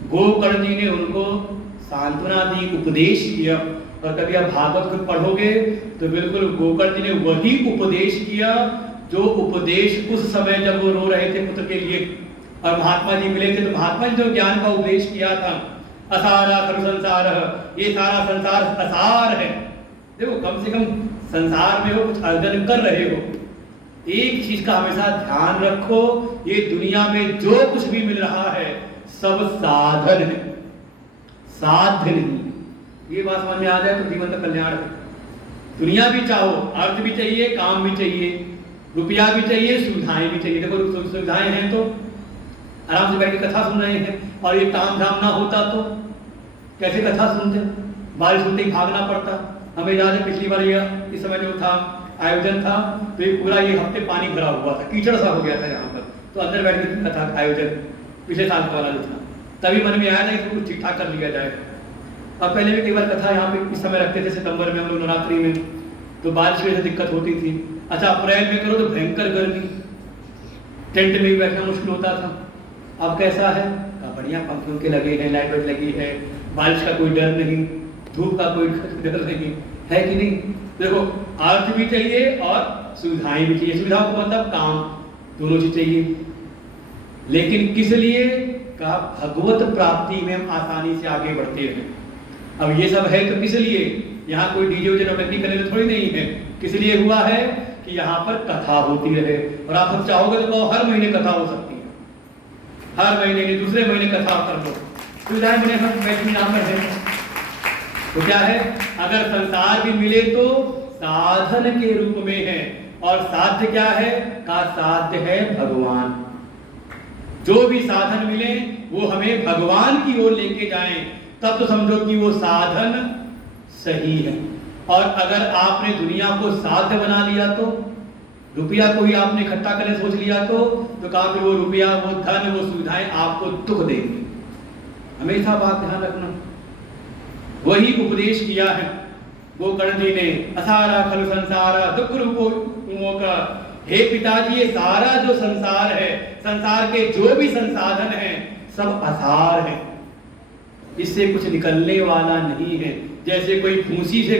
गोकर्ण जी ने उनको सांत्वना दी, उपदेश किया। और कभी आप भागवत को पढ़ोगे तो बिल्कुल गोकर्ण जी ने वही उपदेश किया जो उपदेश उस समय जब वो रो रहे थे पुत्र के लिए, और महात्मा जी मिले थे तो महात्मा जी जो ज्ञान का उपदेश किया था, असारा खरु संसार, ये सारा संसार असार है। देखो कम से कम संसार में हो कुछ अर्जन कर रहे हो, एक चीज का हमेशा ध्यान रखो, ये दुनिया में जो कुछ भी मिल रहा है सब साधन है, साध्य नहीं। ये बात समझ में आ जाए तो जीवन का कल्याण है। दुनिया भी चाहो, अर्थ भी चाहिए, काम भी चाहिए, रुपया भी चाहिए, सुविधाएं भी चाहिए। देखो सुविधाएं हैं तो आराम से बैठ के कथा सुन रहे हैं, और ये ताम झाम ना होता तो कैसे कथा सुनते? बारिश होते ही भागना पड़ता। हमें याद है पिछली बार ये इस समय जो था आयोजन था तो ये पूरा ये हफ्ते पानी भरा हुआ था, कीचड़ सा हो गया था यहाँ पर, तो अंदर बैठ के कथा आयोजन पिछले साल का वाला जो था, तभी मन में आया था कि कुछ ठीक ठाक कर लिया जाए। अब पहले भी कई बार कथा यहाँ पे इस समय रखते थे, सितंबर में हम लोग नवरात्रि में, तो बारिश की वजह से दिक्कत होती थी। अच्छा अप्रैल में करो तो भयंकर गर्मी, टेंट में भी बैठना मुश्किल होता था। अब कैसा है? बढ़िया, पंखे उनके लगे हैं, लाइट वाइट लगी है, बारिश का कोई डर नहीं, धूप का कोई डर नहीं है कि नहीं। देखो अर्थ भी चाहिए और सुविधाएं भी चाहिए। सुविधाओं को मतलब काम, दोनों चीज चाहिए। लेकिन किस लिए? का भगवत प्राप्ति में हम आसानी से आगे बढ़ते हैं। अब ये सब है तो किस लिए? यहाँ कोई डीजे उजे नौटंकी करने तो थोड़ी नहीं है। किस लिए हुआ है? कि यहाँ पर कथा होती रहे। और आप सब चाहोगे तो हर महीने कथा हो सकती है, हर महीने के दूसरे महीने कथा कर लो, सुविधाएं बने बैठने यहाँ पर है। तो क्या है? अगर संसार भी मिले तो साधन के रूप में है, और साध्य क्या है? का साध्य है भगवान। जो भी साधन मिले वो हमें भगवान की ओर लेके जाएं, तब तो समझो कि वो साधन सही है। और अगर आपने दुनिया को साध्य बना लिया तो, रुपया को ही आपने इकट्ठा करने सोच लिया तो कहा फिर वो रुपया, वो धन, वो सुविधाएं आपको दुख देंगी। हमेशा बात ध्यान रखना। वही उपदेश किया है गोकर्ण जी ने, असारा खलु संसारा दुख रूपों का। हे पिताजी, ये सारा जो संसार है, संसार के जो भी संसाधन है सब असार है, इससे कुछ निकलने वाला नहीं है। जैसे कोई भूसी से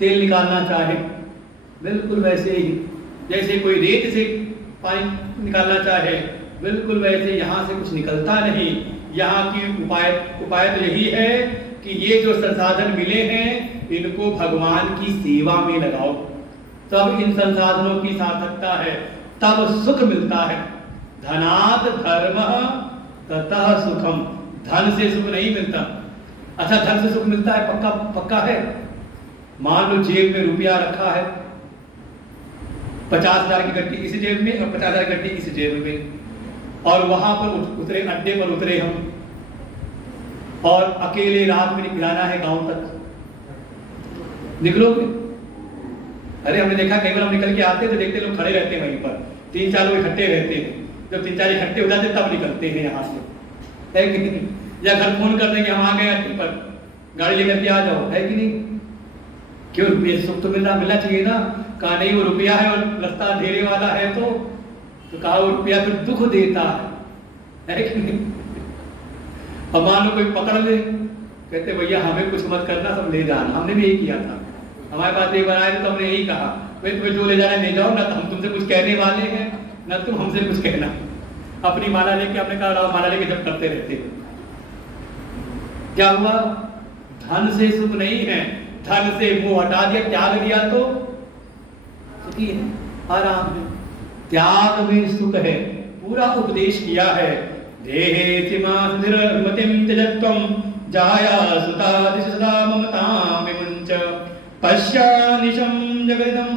तेल निकालना चाहे, बिल्कुल वैसे ही। जैसे कोई रेत से पानी निकालना चाहे, बिल्कुल वैसे यहाँ से कुछ निकलता नहीं। यहाँ की उपाय तो यही है कि ये जो संसाधन मिले हैं इनको भगवान की सेवा में लगाओ, तब इन संसाधनों की सार्थकता है, तब सुख मिलता है। धनात् धर्मः ततः सुखम। धन से सुख नहीं मिलता। अच्छा धन से सुख मिलता है, पक्का है। मान लो जेब में रुपया रखा है, 50,000 की गड्डी इस जेब में और 50,000 की गड्डी इस जेब में, और वहां पर उतरे, अड्डे पर उतरे हम, और अकेले रात में निकलाना है गांव तक, निकलोगे? अरे हमने देखा कई बार हम निकल के आते थे, देखते लोग खड़े रहते हैं वहीं पर, 3-4 लोग इकट्ठे रहते हैं। जब 3-4 इकट्ठे हो जाते तब निकलते हैं यहाँ से, है कि नहीं? या घर फोन कर देंगे हम आ गए अड्डे पर, गाड़ी लेकर के आ जाओ, है कि नहीं? क्यों? रुपये सुख तो मिलना चाहिए ना। कहा नहीं, वो रुपया है और रास्ता अंधेरे वाला है तो कहा वो रुपया फिर दुख देता है कि नहीं? अब मान लो कोई पकड़ ले, कहते भैया हमें कुछ मत करना, सब ले जाना। हमने भी यही किया था, हमारे पास एक बार आए तो हमने यही कहा, भाई तुम्हें जो ले जाना है ले जाओ, ना तो हम तुमसे कुछ कहने वाले हैं ना तुम हमसे कुछ कहना। अपनी माला लेके हमने कहा माला लेके जब करते रहते। क्या हुआ? धन से सुख नहीं है, धन से मुंह हटा दिया, त्याग दिया तो सुखी है, आराम है। त्याग में सुख है, पूरा उपदेश किया है। देहे मतिम त्यजत्वम जाया सुतादिश सदा ममतां विमुञ्च पश्यानिशं जगदं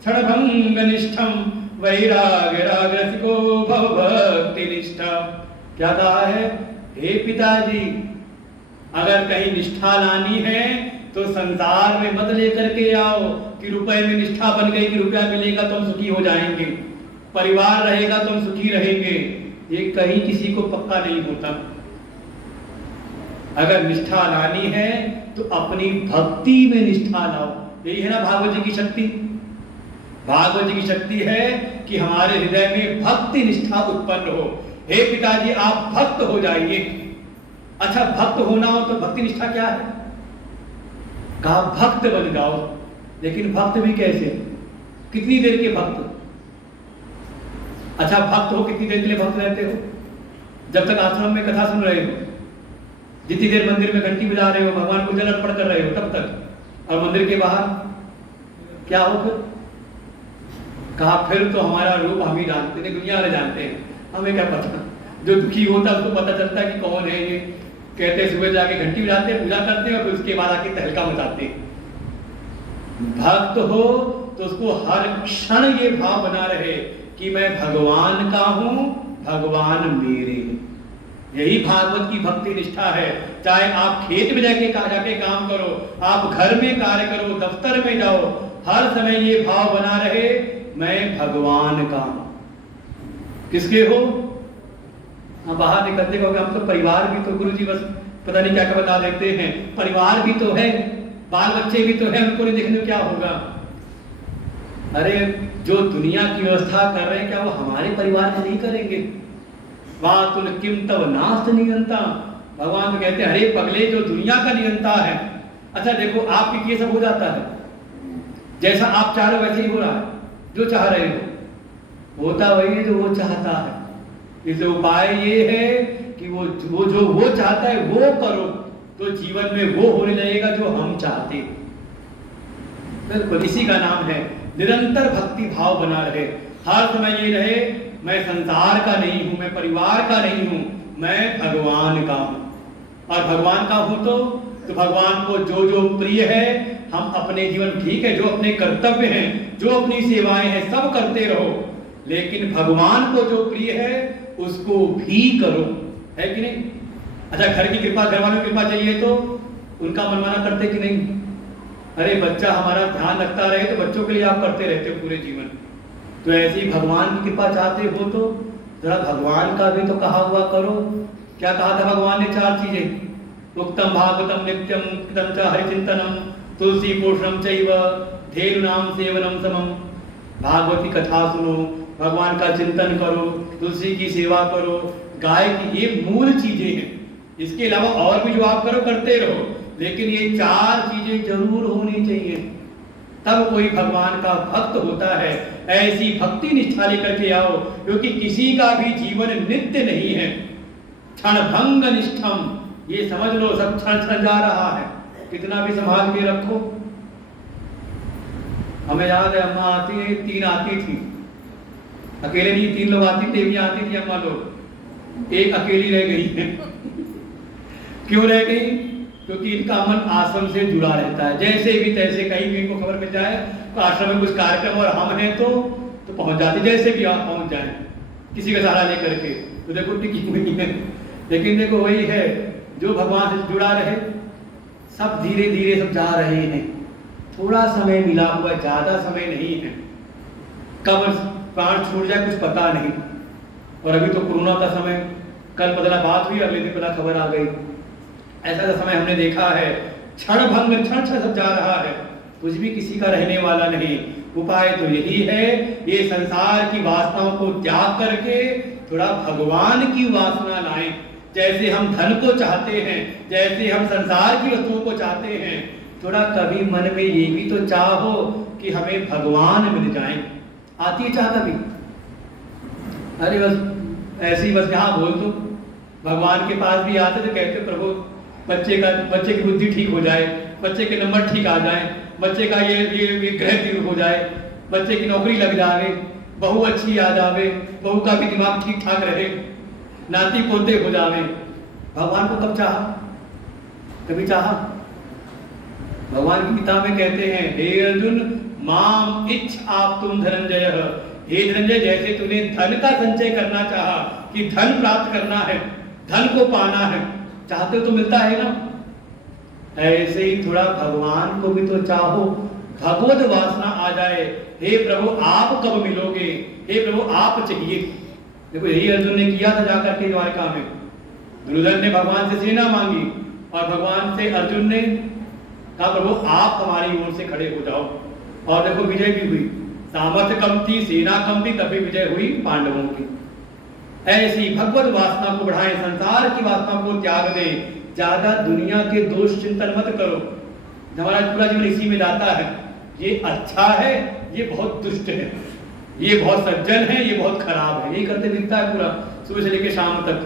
क्षणभंगनिष्ठं वैराग्यरागरसिको भव भक्तिनिष्ठा। क्या कहा है? हे पिताजी, अगर कहीं निष्ठा लानी है तो संसार में मत लेकर के आओ कि रुपए में निष्ठा बन गई कि रुपया मिलेगा तो हम सुखी हो जाएंगे, परिवार रहेगा तो हम सुखी रहेंगे। ये कहीं किसी को पक्का नहीं होता। अगर निष्ठा लानी है तो अपनी भक्ति में निष्ठा लाओ। यही है ना भागवत जी की शक्ति। भागवत जी की शक्ति है कि हमारे हृदय में भक्ति निष्ठा उत्पन्न हो। हे पिताजी, आप भक्त हो जाइए। अच्छा, भक्त होना हो तो भक्ति निष्ठा क्या है? कहा भक्त बन जाओ। लेकिन भक्त भी कैसे? कितनी देर के भक्त? अच्छा, भक्त हो कितनी देर के लिए भक्त रहते हो? जब तक आश्रम में कथा सुन रहे हो, जितनी देर मंदिर में घंटी बजा रहे हो, भगवान को जल अर्पण कर रहे हो, तब तक। और मंदिर के बाहर क्या हो फिर? कहा फिर तो हमारा रूप हम ही जानते हैं, दुनिया वाले जानते हैं, हमें क्या पता। जो दुखी होता है उसको पता चलता है कि कौन है ये। कहते सुबह जाके घंटी बजाते हैं, पूजा करते हैं, और फिर उसके बाद आके तहलका मचाते हैं। भक्त हो तो उसको हर क्षण ये भाव बना रहे कि मैं भगवान का हूं, भगवान मेरे। यही भागवत की भक्ति निष्ठा है। चाहे आप खेत में जाके काम करो, आप घर में कार्य करो, दफ्तर में जाओ, हर समय ये भाव बना रहे मैं भगवान का हूं। किसके हो? हम बाहर निकलते कहोगे हम तो परिवार भी तो, गुरुजी बस पता नहीं क्या क्या बता देते हैं, परिवार भी तो है, बाल बच्चे भी तो है, उनको नहीं देखने क्या होगा। अरे जो दुनिया की व्यवस्था कर रहे हैं क्या वो हमारे परिवार में नहीं करेंगे? वातुल किम तव नास्त नियंता, भगवान तो कहते हैं अरे पगले जो दुनिया का नियंता है। अच्छा देखो आपके ये सब हो जाता है, जैसा आप चाह रहे हो वैसे ही हो रहा है, जो चाह रहे हो होता वही है जो वो चाहता है। इसलिए उपाय ये है कि वो जो वो चाहता है वो करो, तो जीवन में वो होने लगेगा जो हम चाहते। बिल्कुल इसी का नाम है निरंतर भक्ति भाव बना रहे, हर समय ये रहे मैं संसार का नहीं हूं, मैं परिवार का नहीं हूं, मैं भगवान का हूं। और भगवान का हूं तो भगवान को जो जो प्रिय है हम अपने जीवन, ठीक है, जो अपने कर्तव्य हैं, जो अपनी सेवाएं हैं सब करते रहो, लेकिन भगवान को जो प्रिय है उसको भी करो, है कि नहीं? अच्छा घर की कृपा, घर वालों की कृपा चाहिए तो उनका मनमाना करते कि नहीं? अरे बच्चा हमारा ध्यान रखता रहे तो बच्चों के लिए आप करते रहते हो पूरे जीवन। तो ऐसे ही भगवान की कृपा चाहते हो तो जरा भगवान का भी तो कहा हुआ करो। क्या कहा था भगवान ने? 4 चीजें, उक्तम भागवतम नित्यम कृतं च हरिचिंतनम तुलसी पोषणम चैव धेनुनाम सेवनम समम। भागवती कथा सुनो, भगवान का चिंतन करो, तुलसी की सेवा करो, गाय की, ये मूल चीजें हैं। इसके अलावा और भी जो आप करो करते रहो, लेकिन ये 4 चीजें जरूर होनी चाहिए, तब कोई भगवान का भक्त होता है। ऐसी भक्ति निष्ठा लेकर के आओ, क्योंकि किसी का भी जीवन नित्य नहीं है। क्षण भंग निष्ठम, ये समझ लो सब क्षण क्षण जा रहा है, कितना भी संभाल के रखो। हमें याद है अम्मा आती 3 आती थी, अकेले नहीं 3 लोग आती, देवियां आती थी अम्मा लोग, एक अकेली रह गई है। क्यों रह गई? क्योंकि इनका मन आश्रम से जुड़ा रहता है, जैसे भी तैसे कहीं भी इनको खबर मिल जाए तो आश्रम में कुछ कार्यक्रम और हम हैं तो पहुंच जाते, जैसे भी आप पहुंच जाए किसी का सहारा लेकर के, तो देखो टिकी हुई है। लेकिन देखो वही है, जो भगवान से जुड़ा रहे, सब धीरे धीरे सब जा रहे हैं, थोड़ा समय मिला हुआ, ज्यादा समय नहीं है, कब प्राण छूट जाए कुछ पता नहीं। और अभी तो कोरोना का समय, कल पता बात हुई, अगले दिन पता खबर आ गई। ऐसा समय हमने देखा है, क्षण भंग क्षण क्षण सब जा रहा है, कुछ भी किसी का रहने वाला नहीं। उपाय तो यही है, ये संसार की वासनाओं को त्याग करके थोड़ा भगवान की वासना लाएं। जैसे हम धन को चाहते हैं, जैसे हम संसार की वस्तुओं को चाहते हैं, थोड़ा कभी मन में ये भी तो चाहो कि हमें भगवान मिल जाएं। आती है चाह कभी? अरे बस ऐसे ही बस यहाँ बोल दो, भगवान के पास भी आते तो कहते प्रभु बच्चे की बुद्धि ठीक हो जाए, बच्चे के नंबर ठीक आ जाए, बच्चे का ये ग्रह तीर हो जाए, बच्चे की नौकरी लग जाए, बहू अच्छी आ जावे, बहू का भी दिमाग ठीक ठाक रहे, नाती पोते हो जावे। भगवान को कब चाहा? कभी चाहा? भगवान की गीता में कहते हैं, हे अर्जुन माम इच्छ आप तुम धनंजय, हे धनंजय जैसे तूने धन का संचय करना चाहा कि धन प्राप्त करना है, धन को पाना है, चाहते हो तो मिलता है ना, ऐसे ही थोड़ा भगवान को भी तो चाहो, भगवत वासना आ जाए। हे प्रभु आप कब मिलोगे, हे प्रभु आप चाहिए। देखो यही अर्जुन ने किया था जाकर के द्वारका में, दुर्योधन ने भगवान से सेना मांगी और भगवान से अर्जुन ने कहा प्रभु आप हमारी ओर से खड़े हो जाओ, और देखो विजय भी हुई। सामर्थ्य कम थी, सेना कम थी, तभी विजय हुई पांडवों की। ऐसी भगवत वासना को बढ़ाएं, संसार की वासना को त्याग दें, ज्यादा दुनिया के दोष चिंतन मत करो। हमारा पूरा जीवन इसी में जाता है, ये अच्छा है, ये बहुत दुष्ट है, ये बहुत सज्जन है, ये बहुत खराब है, यही करते दिखता है पूरा सुबह से लेकर शाम तक।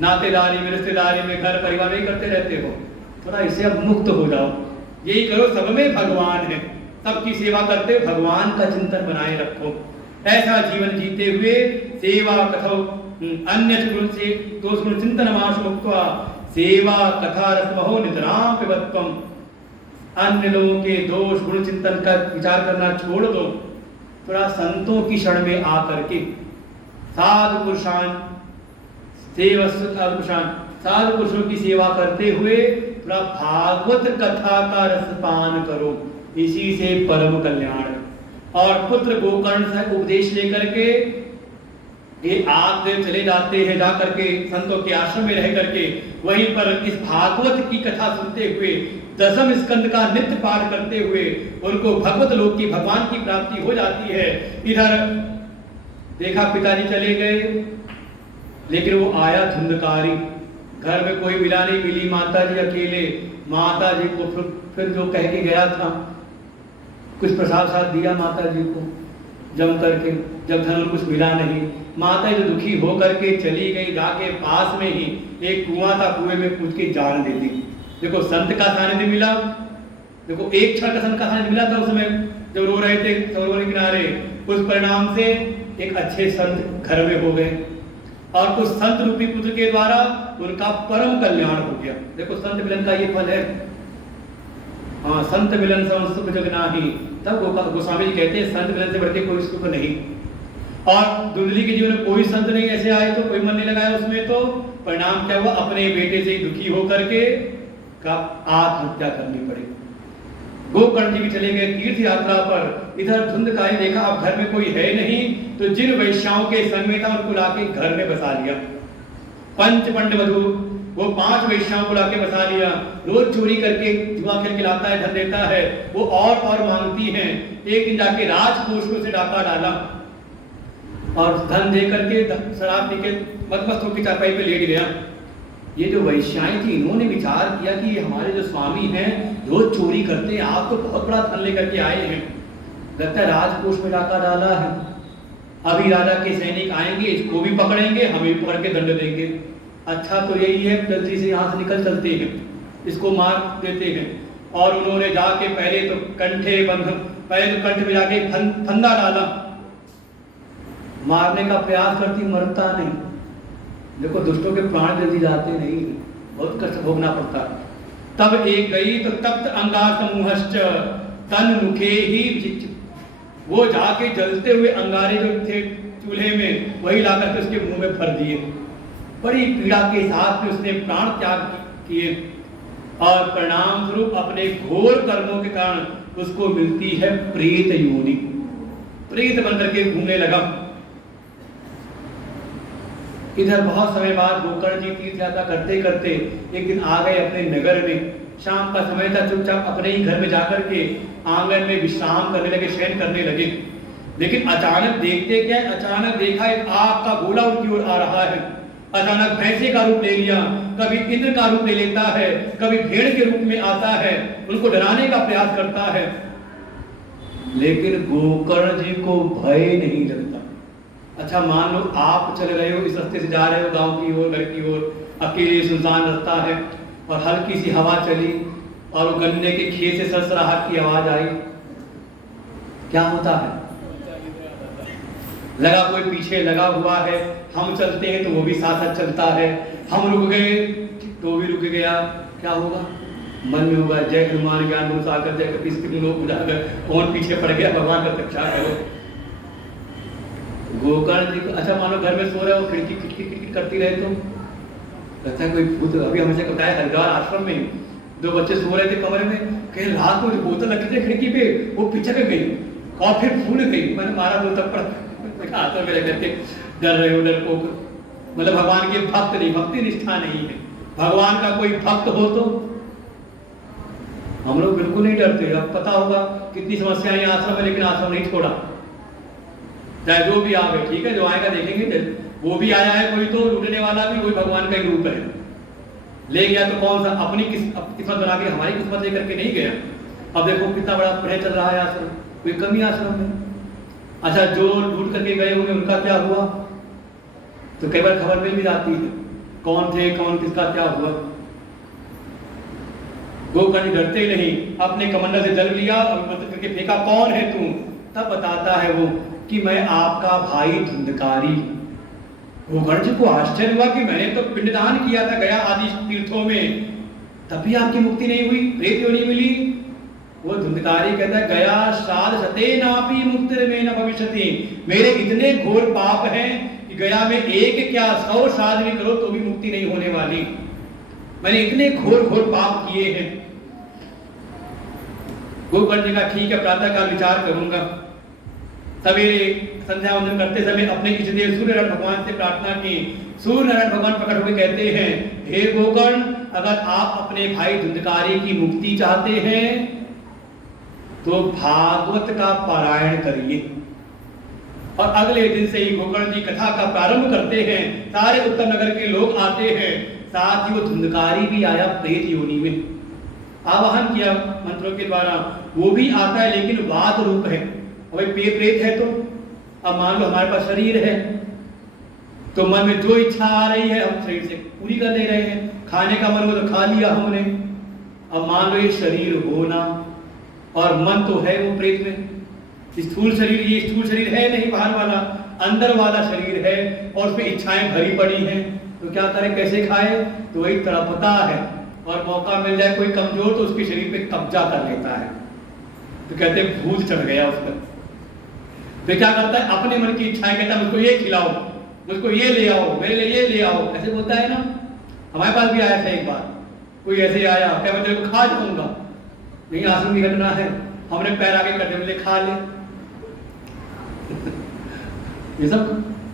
नातेदारी में, रिश्तेदारी में, घर परिवार में करते रहते हो। थोड़ा इससे अब मुक्त हो जाओ, यही करो, सब में भगवान है, सबकी सेवा करते भगवान का चिंतन बनाए रखो। ऐसा जीवन जीते हुए सेवा कथो अन्य गुण से दोष गुण चिंतन माश मुक्त्वा सेवा कथा रसमहो नितराम पिबत्वम। अन्य लोगों के दोष गुण चिंतन का विचार करना छोड़ दो, थोड़ा संतों की शरण में आकर के साधु पुरुषान साधु पुरुषों की सेवा करते हुए थोड़ा भागवत कथा का रसपान करो, इसी से परम कल्याण। और पुत्र गोकर्ण से उपदेश लेकर के ये आप देव चले जाते हैं जा करके संतों के आश्रम में रह करके, वहीं पर इस भागवत की कथा सुनते हुए, दसम स्कंद का नित्य पाठ करते हुए उनको भगवत लोक की, भगवान की प्राप्ति हो जाती है। इधर देखा पिताजी चले गए, लेकिन वो आया धुंधकारी, घर में कोई मिला नहीं, मिली माता जी अकेले। माता जी को फिर जो कह के गया था, कुछ प्रसाद साथ दिया माता जी को जम करके, जब धन कुछ मिला नहीं, माता जी दुखी हो करके चली गई, जाके पास में ही एक कुआं था, कुएं में कूद के जान दे दी। देखो संत का सानिध्य मिला, देखो एक क्षण का संत का सानिध्य मिला था उस समय जब रो रहे थे सरोवर के किनारे, उस परिणाम से एक अच्छे संत घर में हो गए और उस संत रूपी पुत्र के द्वारा उनका परम कल्याण हो गया। देखो संत मिलन का ये फल है। हाँ, संत मिलन सम सुख जग नाही, तब गोस्वामी जी कहते हैं संत मिलन से बढ़ के कोई सुख नहीं। और धुंधली के जीवन में कोई संत नहीं ऐसे आए तो कोई मन नहीं लगाया उसमें, तो परिणाम क्या हुआ, अपने बेटे से दुखी होकर के आत्महत्या करनी पड़ी। गोकर्ण जी भी चले गए तीर्थ यात्रा पर, इधर धुंधकारी देखा अब घर में कोई है नहीं, तो जिन वैश्याओं के संग में था उनको लाके घर में बसा लिया। पंच पंड वधु, वो 5 वैश्याओं को लाके बसा लिया। रोज चोरी करके जुआ खेल के लाता है, धन देता है, वो और मांगती हैं। एक दिन जाके राजकोष में से डाका डाला और धन दे करके शराब पी के मस्त होकर चारपाई पे लेट गया। ये जो वैश्याएं थी, इन्होंने विचार किया कि हमारे जो स्वामी हैं रोज चोरी करते हैं, आप तो बहुत बड़ा धन लेकर के आए हैं, लगता है राजकोष में डाका डाला है, अभी राजा के सैनिक आएंगे, इसको भी पकड़ेंगे, हमें भी पकड़ के दंड देंगे। अच्छा तो यही है, जल्दी से यहाँ से निकल चलते हैं, इसको मार देते हैं। और उन्होंने जाके पहले तो कंठ में जाके फंदा डाला, मारने का प्रयास करती, मरता नहीं। देखो दुष्टों के प्राण जल्दी जाते नहीं, बहुत कष्ट भोगना पड़ता। तब एक गई तो तप्त अंगार समूहश्च तन मुखे ही, वो जाके जलते हुए अंगारे जो थे चूल्हे में, वही लाकर के उसके मुंह में भर दिए। बड़ी पीड़ा के साथ में उसने प्राण त्याग किए और परिणाम स्वरूप अपने घोर कर्मों के कारण उसको मिलती है प्रेत योनि, प्रेत बनकर के घूमने लगा। इधर बहुत समय बाद गोकर्ण जी तीर्थ यात्रा करते करते एक दिन आ गए अपने नगर में। शाम का समय था, चुपचाप अपने ही घर में जाकर के आंगन में विश्राम करने लगे, शयन करने लगे। लेकिन अचानक देखते क्या, अचानक देखा एक आग का गोला उनकी ओर आ रहा है। अचानक भैंसे का रूप ले लिया, कभी इंद्र का रूप ले लेता है, कभी भेड़ के रूप में आता है, उनको डराने का प्रयास करता है। लेकिन गोकर्ण जी को भय नहीं लगता। अच्छा मान लो आप चल रहे हो, इस रास्ते से जा रहे हो गांव की ओर, घर की ओर, अकेले सुनसान रास्ता है और हल्की सी हवा चली और गन्ने के खेत से सरसराहट की आवाज आई, क्या होता है? लगा कोई पीछे लगा हुआ है, हम चलते हैं तो वो भी साथ साथ चलता है, हम रुक गए तो भी रुक गया, क्या होगा? मन में होगा जय हनुमान ज्ञान गुण सागर, जय कपीस तिहुँ लोक उजागर, कौन पीछे पड़ गया, भगवान का रक्षा करो। गोकर्ण जी को अच्छा मानो घर में सो रहे हो, खिड़की खिड़की करती रहे तो कहता है कोई भूत। अभी हमसे बताया हरिद्वार आश्रम में 2 बच्चे सो रहे थे कमरे में, कहीं रात को बोतल रखी थी खिड़की पे, वो पिचक गई और फिर फूल गई। मैंने मारा 2 थप्पड़ हाथों में लेकर के, डर रहे हो डरपोक, मतलब भगवान के भक्त नहीं, भक्ति निष्ठा नहीं है। भगवान का कोई भक्त हो तो हम लोग बिल्कुल नहीं डरते। अब पता होगा कितनी समस्याएं आश्रम में, लेकिन आश्रम नहीं छोड़ा, चाहे जो भी आवे, ठीक है, जो आएगा देखेंगे। वो भी आया है कोई, तो लूटने वाला भी वही भगवान का ही रूप है। ले गया तो कौन सा, अपनी किस्मत बना के, हमारी किस्मत लेकर के नहीं गया। अब देखो कितना बड़ा प्रेम चल रहा है आश्रम, कोई कमी आश्रम में। अच्छा जो लूट करके गए होंगे उनका क्या हुआ, तो कई बार खबर मिल भी जाती है कौन थे, कौन किसका क्या हुआ। गोकर्ण डरते नहीं, अपने कमंडल से जल लिया और करके फेंका, कौन है तू? तब बताता है वो कि मैं आपका भाई धुंधकारी। गोकर्ण जी को आश्चर्य हुआ कि मैंने तो पिंडदान किया था गया आदि तीर्थों में, तब भी आपकी मुक्ति नहीं हुई, प्रेत योनि मिली। वो धुंधकारी कहता है गया श्राद्ध सते नापि मुक्तिर में न भविष्यति। मेरे इतने घोर पाप हैं कि गया में एक क्या 100 श्राद्ध भी करो तो भी मुक्ति नहीं होने वाली। मैंने इतने घोर घोर पाप किए हैं। गोकर्ण जी का ठीक है, प्रातः काल विचार करूंगा। सवेरे संध्या वंदन करते समय अपने इष्ट देव सूर्य नारायण भगवान से प्रार्थना की। सूर्य नारायण भगवान प्रकट होकर कहते हैं, हे गोकर्ण, अगर आप अपने भाई धुंधकारी की मुक्ति चाहते हैं तो भागवत का पारायण करिए। और अगले दिन से ही गोकर्ण जी कथा का प्रारंभ करते हैं। सारे उत्तर नगर के लोग आते हैं, साथ ही वो धुंधकारी भी आया प्रेत योनि में, आवाहन किया मंत्रों के द्वारा, वो भी आता है लेकिन वात रूप है। और प्रेत है तो अब मान लो हमारे पास शरीर है, तो मन में जो इच्छा आ रही है हम शरीर से पूरी कर ले रहे हैं। खाने का मन हो तो खा लिया हमने। अब मान लो ये शरीर होना और मन तो है वो प्रेत में, स्थूल शरीर, ये स्थूल शरीर है नहीं बाहर वाला, अंदर वाला शरीर है और उसमें इच्छाएं भरी पड़ी हैं। तो क्या करे, कैसे खाए? तो वही तड़पता है और मौका मिल जाए कोई कमजोर तो उसके शरीर पे कब्जा कर लेता है। तो कहते हैं भूत चढ़ गया उस पर। फिर क्या करता है, अपने मन की इच्छाएं, कहता है मुझको ये खिलाओ, मुझको ये ले आओ, मेरे लिए ये ले आओ, ऐसे बोलता है ना। हमारे पास भी आया था एक बार, कोई ऐसे आया, क्या मैं तेरे को खा जाऊंगा, नहीं आसन की घटना है, हमने पैर आगे कर दिए, खा ले। ये सब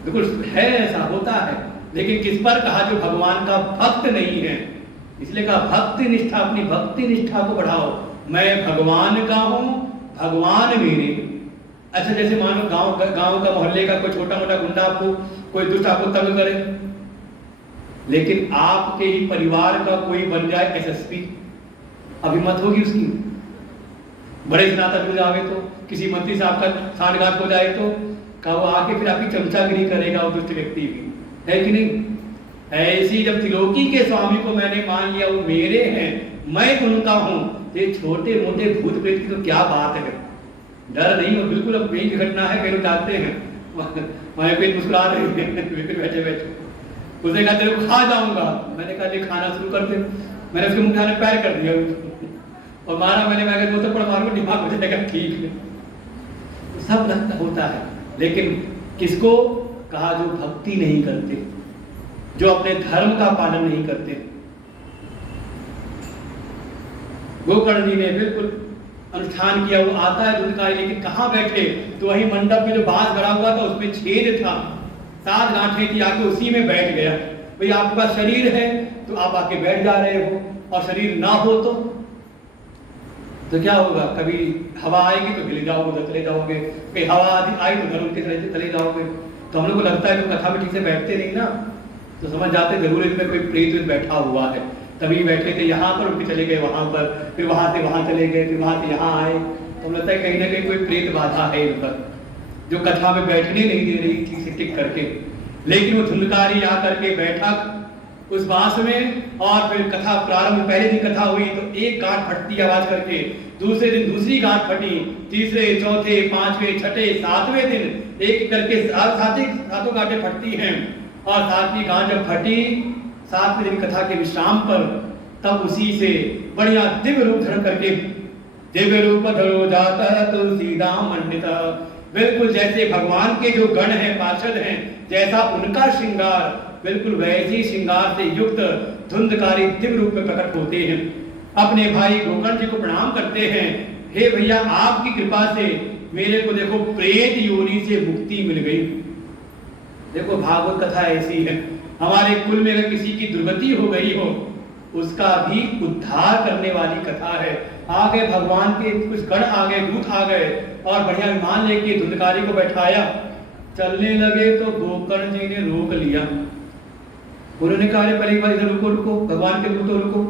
बिल्कुल है, ऐसा होता है। लेकिन किस पर कहा, जो भगवान का भक्त नहीं है। इसलिए कहा भक्ति निष्ठा, अपनी भक्ति निष्ठा को बढ़ाओ। मैं भगवान का हूं, भगवान मेरे। अच्छा, जैसे मानो गांव का मोहल्ले का कोई छोटा मोटा गुंडा आपको, कोई दुष्ट आपको तंग करे, लेकिन आपके ही परिवार का कोई बन जाए एसएसपी, अभी मत होगी उसकी। बड़े स्नातक हो जाओगे तो, किसी मंत्री साहब का सांठगांठ हो जाए तो का वो आके फिर आपकी चमचागिरी करेगा, वो दुष्ट व्यक्ति भी, है कि नहीं? ऐसी जब त्रिलोकी के स्वामी को मैंने मान लिया, वो मेरे हैं, मैं उनका हूं, ये छोटे मोटे भूत प्रेत की तो क्या बात है, डर नहीं हो बिल्कुल। अब यही घटना है, कई लोग जाते हैं, हमारे पेट मुस्कुरा रहे हैं बैठे बैठे, उसने कहा तेरे को खा जाऊंगा, मैंने कहा ले खाना शुरू कर दे। मैंने उसके मुंह में पैर कर दिया और मारा मैंने, मैं मुझसे पड़ मारो दिमाग में जाएगा, ठीक है। सब रक्त होता है, लेकिन किसको कहा, जो भक्ति नहीं करते, जो अपने धर्म का पालन नहीं करते। गोकर्ण जी ने बिल्कुल अनुष्ठान किया, वो आता है धुंधकारी, लेकिन कहाँ बैठे, तो वही मंडप में जो बांस गड़ा हुआ था उसमें छेद था, 7 गांठें थी, आके उसी में बैठ गया। भाई आपके पास शरीर है तो आप आके बैठ जा रहे हो, और शरीर ना हो तो क्या होगा, कभी हवा आएगी तो हिले जाओगे, उधर चले जाओगे, कहीं हवा आई तो उधर उनके चले जाओगे। तो हम लोग को लगता है जो कथा में ठीक से बैठते नहीं ना, तो समझ जाते जरूर इसमें कोई प्रेत बैठा हुआ है। तभी बैठे थे यहाँ पर, उठ के चले गए वहां पर, फिर वहां से वहां चले गए, फिर वहां से यहाँ आए, तो लगता है कहीं ना कहीं कोई प्रेत बाधा है इन पर, जो कथा में बैठने नहीं दे रही ठीक से टिक करके। लेकिन वो धुंधकारी आ करके बैठा उस बांस में, और फिर कथा प्रारंभ, पहले दिन कथा हुई तो एक गांठ फटती आवाज करके, दूसरे दिन दूसरी गांठ फटी, तीसरे, चौथे, 5वें, 6ठे, 7वें दिन एक करके सातों गांठें फटती हैं। और 7वीं गांठ जब फटी, 7वें दिन कथा के विश्राम पर, तब उसी से बढ़िया दिव्य रूप धर करके, दिव्य रूप धरो जाता तुलसीदाम मंडित, बिल्कुल जैसे भगवान के जो गण हैं, पार्षद हैं, जैसा उनका श्रृंगार, बिल्कुल वैसी श्रृंगार से युक्त धुंधकारी दिव्य रूप में प्रकट होते हैं। अपने भाई गोकर्ण जी को प्रणाम करते हैं, हे भैया आपकी कृपा से मेरे को देखो प्रेत योनि से मुक्ति मिल गई। देखो भागवत कथा ऐसी है, हमारे कुल में अगर किसी की दुर्गति हो गई हो, उसका भी उद्धार करने वाली कथा है। आ गए भगवान के कुछ गण, आ गए दूत आ गए, और बढ़िया विमान लेके धुंधकारी को बैठाया, चलने लगे तो गोकर्ण जी ने रोक लिया। उन्होंने कहा अरे पहले एक बार इधर रुको रुको, भगवान के दूत रुको,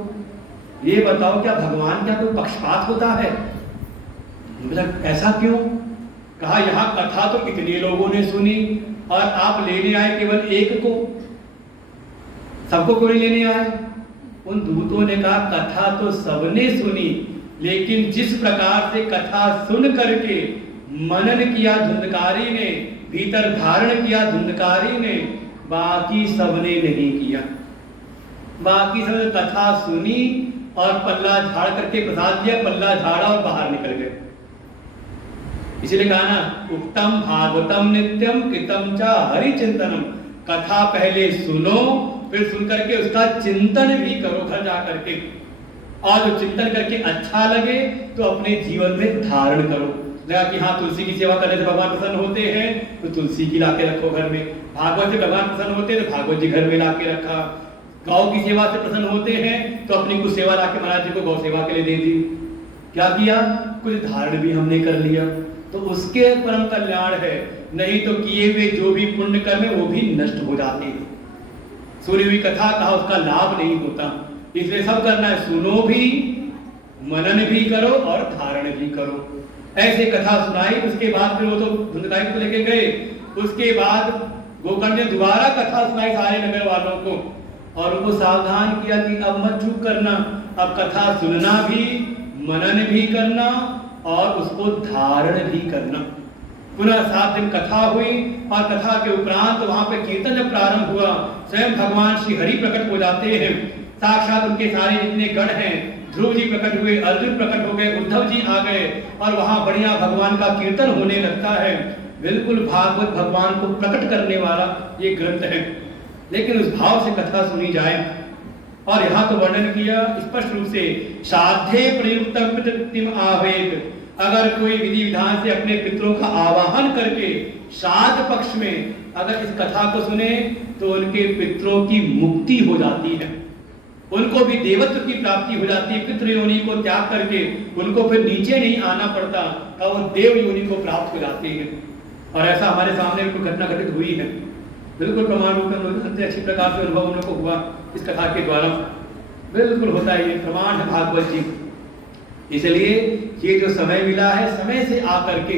ये बताओ क्या भगवान क्या कोई पक्षपात होता है? ऐसा क्यों? कहा यहाँ कथा तो इतने लोगों ने सुनी और आप लेने आए केवल एक को, सबको क्यों नहीं लेने आए? उन दूतों ने कहा कथा तो सबने सुनी, लेकिन जिस प्रकार से कथा सुन करके मनन किया धुंधकारी ने, भीतर धारण किया धुंधकारी ने, बाकी सबने नहीं किया। बाकी सबने कथा सुनी और पल्ला झाड़ करके प्रसाद दिया, पल्ला झाड़ा और बाहर निकल गए। इसलिए कहा ना, उत्तम भागवतम नित्यम कृतम च हरि चिंतनम, कथा पहले सुनो, फिर सुन करके उसका चिंतन भी करो घर जा करके, और जो चिंतन करके अच्छा लगे तो अपने जीवन में धारण करो। लगा कि हाँ तुलसी की सेवा करने से भगवान प्रसन्न होते हैं तो तुलसी की लाके रखो घर में, भागवत से भगवान प्रसन्न होते हैं तो भागवत जी घर में लाके रखा, गौ की सेवा से प्रसन्न होते हैं तो अपनी कुछ सेवा लाके महाराज जी को गौ सेवा के लिए दे दी। क्या किया, कुछ धारण भी हमने कर लिया, तो उसके परम कल्याण है। नहीं तो किए हुए जो भी पुण्य कर्म है वो भी नष्ट हो जाते हैं। सुनी हुई कथा कहा उसका लाभ नहीं होता, इसलिए सब करना है, सुनो भी, मनन भी करो और धारण भी करो। ऐसे कथा सुनाई, उसके बाद फिर वो तो धुंधलाई को लेके गए, उसके बाद गोकर्ण ने दोबारा कथा सुनाई सारे नगर वालों को और उनको सावधान किया कि अब मत चूक करना, अब कथा सुनना भी, मनन भी करना और उसको धारण भी करना। पुनः 7 दिन कथा हुई और कथा के उपरांत वहां पे कीर्तन जब प्रारंभ हुआ, स्वयं भगवान श्री हरि प्रकट हो जाते हैं, साक्षात उनके सारे जितने गण हैं, ध्रुव जी प्रकट हुए, अर्जुन प्रकट हो गए, उद्धव जी आ गए और वहां बढ़िया भगवान का कीर्तन होने लगता है। बिल्कुल भागवत भगवान को प्रकट करने वाला ये ग्रंथ है, लेकिन उस भाव से कथा सुनी जाए। और यहाँ तो वर्णन किया स्पष्ट रूप से, साध्ये प्रयुक्तम पितृम आवेद, अगर कोई विधि विधान से अपने पितरों का आवाहन करके श्राद्ध पक्ष में अगर इस कथा को सुने तो उनके पितरों की मुक्ति हो जाती है, उनको भी देवत्व की प्राप्ति हो जाती है। पितृ योनि को त्याग करके उनको फिर नीचे नहीं आना पड़ता और वो देव योनि को प्राप्त हो जाते हैं। और ऐसा हमारे सामने कोई घटना घटित हुई है, बिल्कुल प्रमाण रूप में अच्छी प्रकार से अनुभव हम लोग को हुआ इस कथा के द्वारा, बिल्कुल होता है, ये प्रमाण है भागवत जी। इसलिए ये जो समय मिला है, समय से आकर के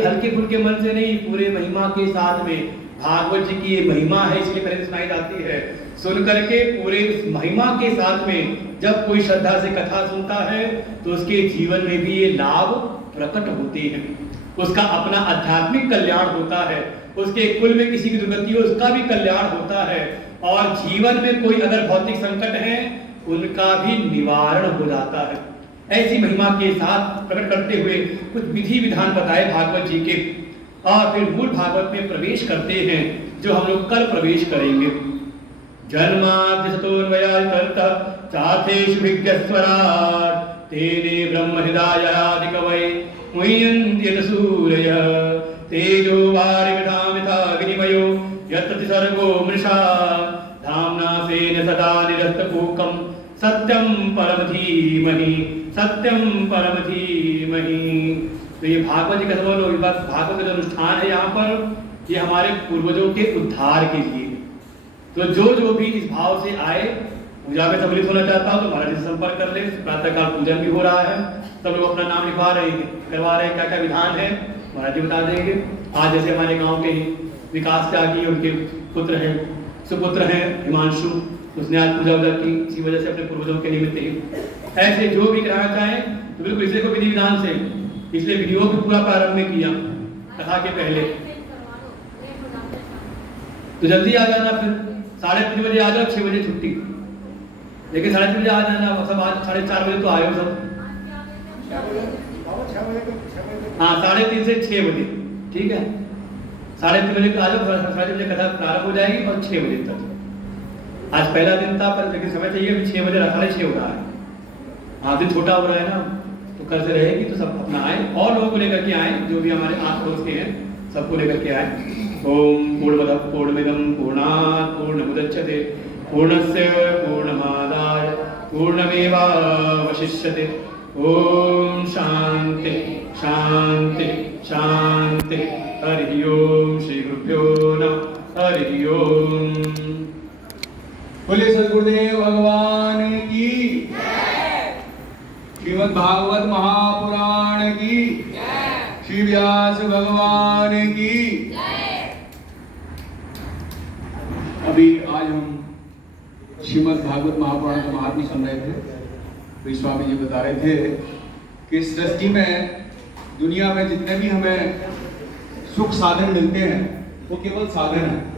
हल्के फुल्के मन से नहीं, पूरे महिमा के साथ में, भागवत जी की ये महिमा है इसलिए पहले सुनाई जाती है, सुन करके पूरे इस महिमा के साथ में जब कोई श्रद्धा से कथा सुनता है तो उसके जीवन में भी ये लाभ प्रकट होते हैं, उसका अपना आध्यात्मिक कल्याण होता है, उसके कुल में किसी की दुर्गति हो उसका भी कल्याण होता है, और जीवन में कोई अगर भौतिक संकट है उनका भी निवारण हो जाता है। ऐसी महिमा के साथ प्रकट करते हुए कुछ विधि विधान बताए भागवत जी के, और फिर मूल भागवत में प्रवेश करते हैं जो हम लोग कल प्रवेश करेंगे। जन्माद्यसतोन्वयादितरतः चार्थेषु विज्ञस्वराट् तेने ब्रह्म हृदयादिकवै मुह्यन्ति यत् सूरयः तेजो वारिमृतां यथा विनिमयो यत्र सर्गो मृषा धाम्ना स्वेन सदा निरस्तकूकं सत्यं परम धीमहि, सत्यं परम धीमहि। तो ये भागवत जी का सब भागवत का जो अनुष्ठान है यहाँ पर, ये हमारे पूर्वजों के उद्धार के लिए। तो जो भी इस भाव से आए, पूजा में सम्मिलित होना चाहता हो तो महाराज जी से संपर्क कर ले, प्रातःकाल पूजन भी हो रहा है, सब लोग अपना नाम लिखवा रहे हैं, करवा रहे हैं, क्या क्या विधान है महाराज जी बता देंगे। आज जैसे हमारे गांव के ही विकास त्यागी, उनके पुत्र हैं, सुपुत्र हैं हिमांशु, उसने आज पूजा वूजा की, इसी वजह से अपने पूर्वजों के निमित्त ही। ऐसे जो भी कराना चाहें तो बिल्कुल इसे को विधि विधान से, इसलिए विधियों भी पूरा प्रारंभ में किया कथा के पहले। तो जल्दी आ जाना, फिर 3:30 बजे आ जाओ, 6 बजे छुट्टी, लेकिन 3:30 बजे आ जाना, सब आज 4:30 बजे तो आए हो सब। हाँ 3:30 से 6 बजे, ठीक है, 3:30 बजे आ जाओ, 3:30 बजे कथा प्रारंभ हो जाएगी और 6 बजे तक। आज पहला दिन था पर लेकिन समय चाहिए, अभी 6 बजे 6:30 हो रहा है, हाँ दिन छोटा हो रहा है ना, तो कल से रहेगी तो सब अपना आए और लोगों को लेकर के आए, जो भी हमारे आस पड़ोस के हैं सबको लेकर के आए। ओम पूर्णमदः पूर्णमिदं पूर्णात् पूर्णमुदच्यते पूर्णस्य पूर्णमादाय पूर्णमेवावशिष्यते। ओम शांति शांति शांति। हरि ओम। श्री गुरुभ्यो नमः। हरि ओम। बोले सद्गुरुदेव भगवान की, श्रीमद् भागवत महापुराण की, श्री व्यास भगवान की। अभी आज हम श्रीमद् भागवत महापुराण का महात्म्य सुन रहे थे। स्वामी जी बता रहे थे कि इस सृष्टि में, दुनिया में जितने भी हमें सुख साधन मिलते हैं वो केवल साधन है,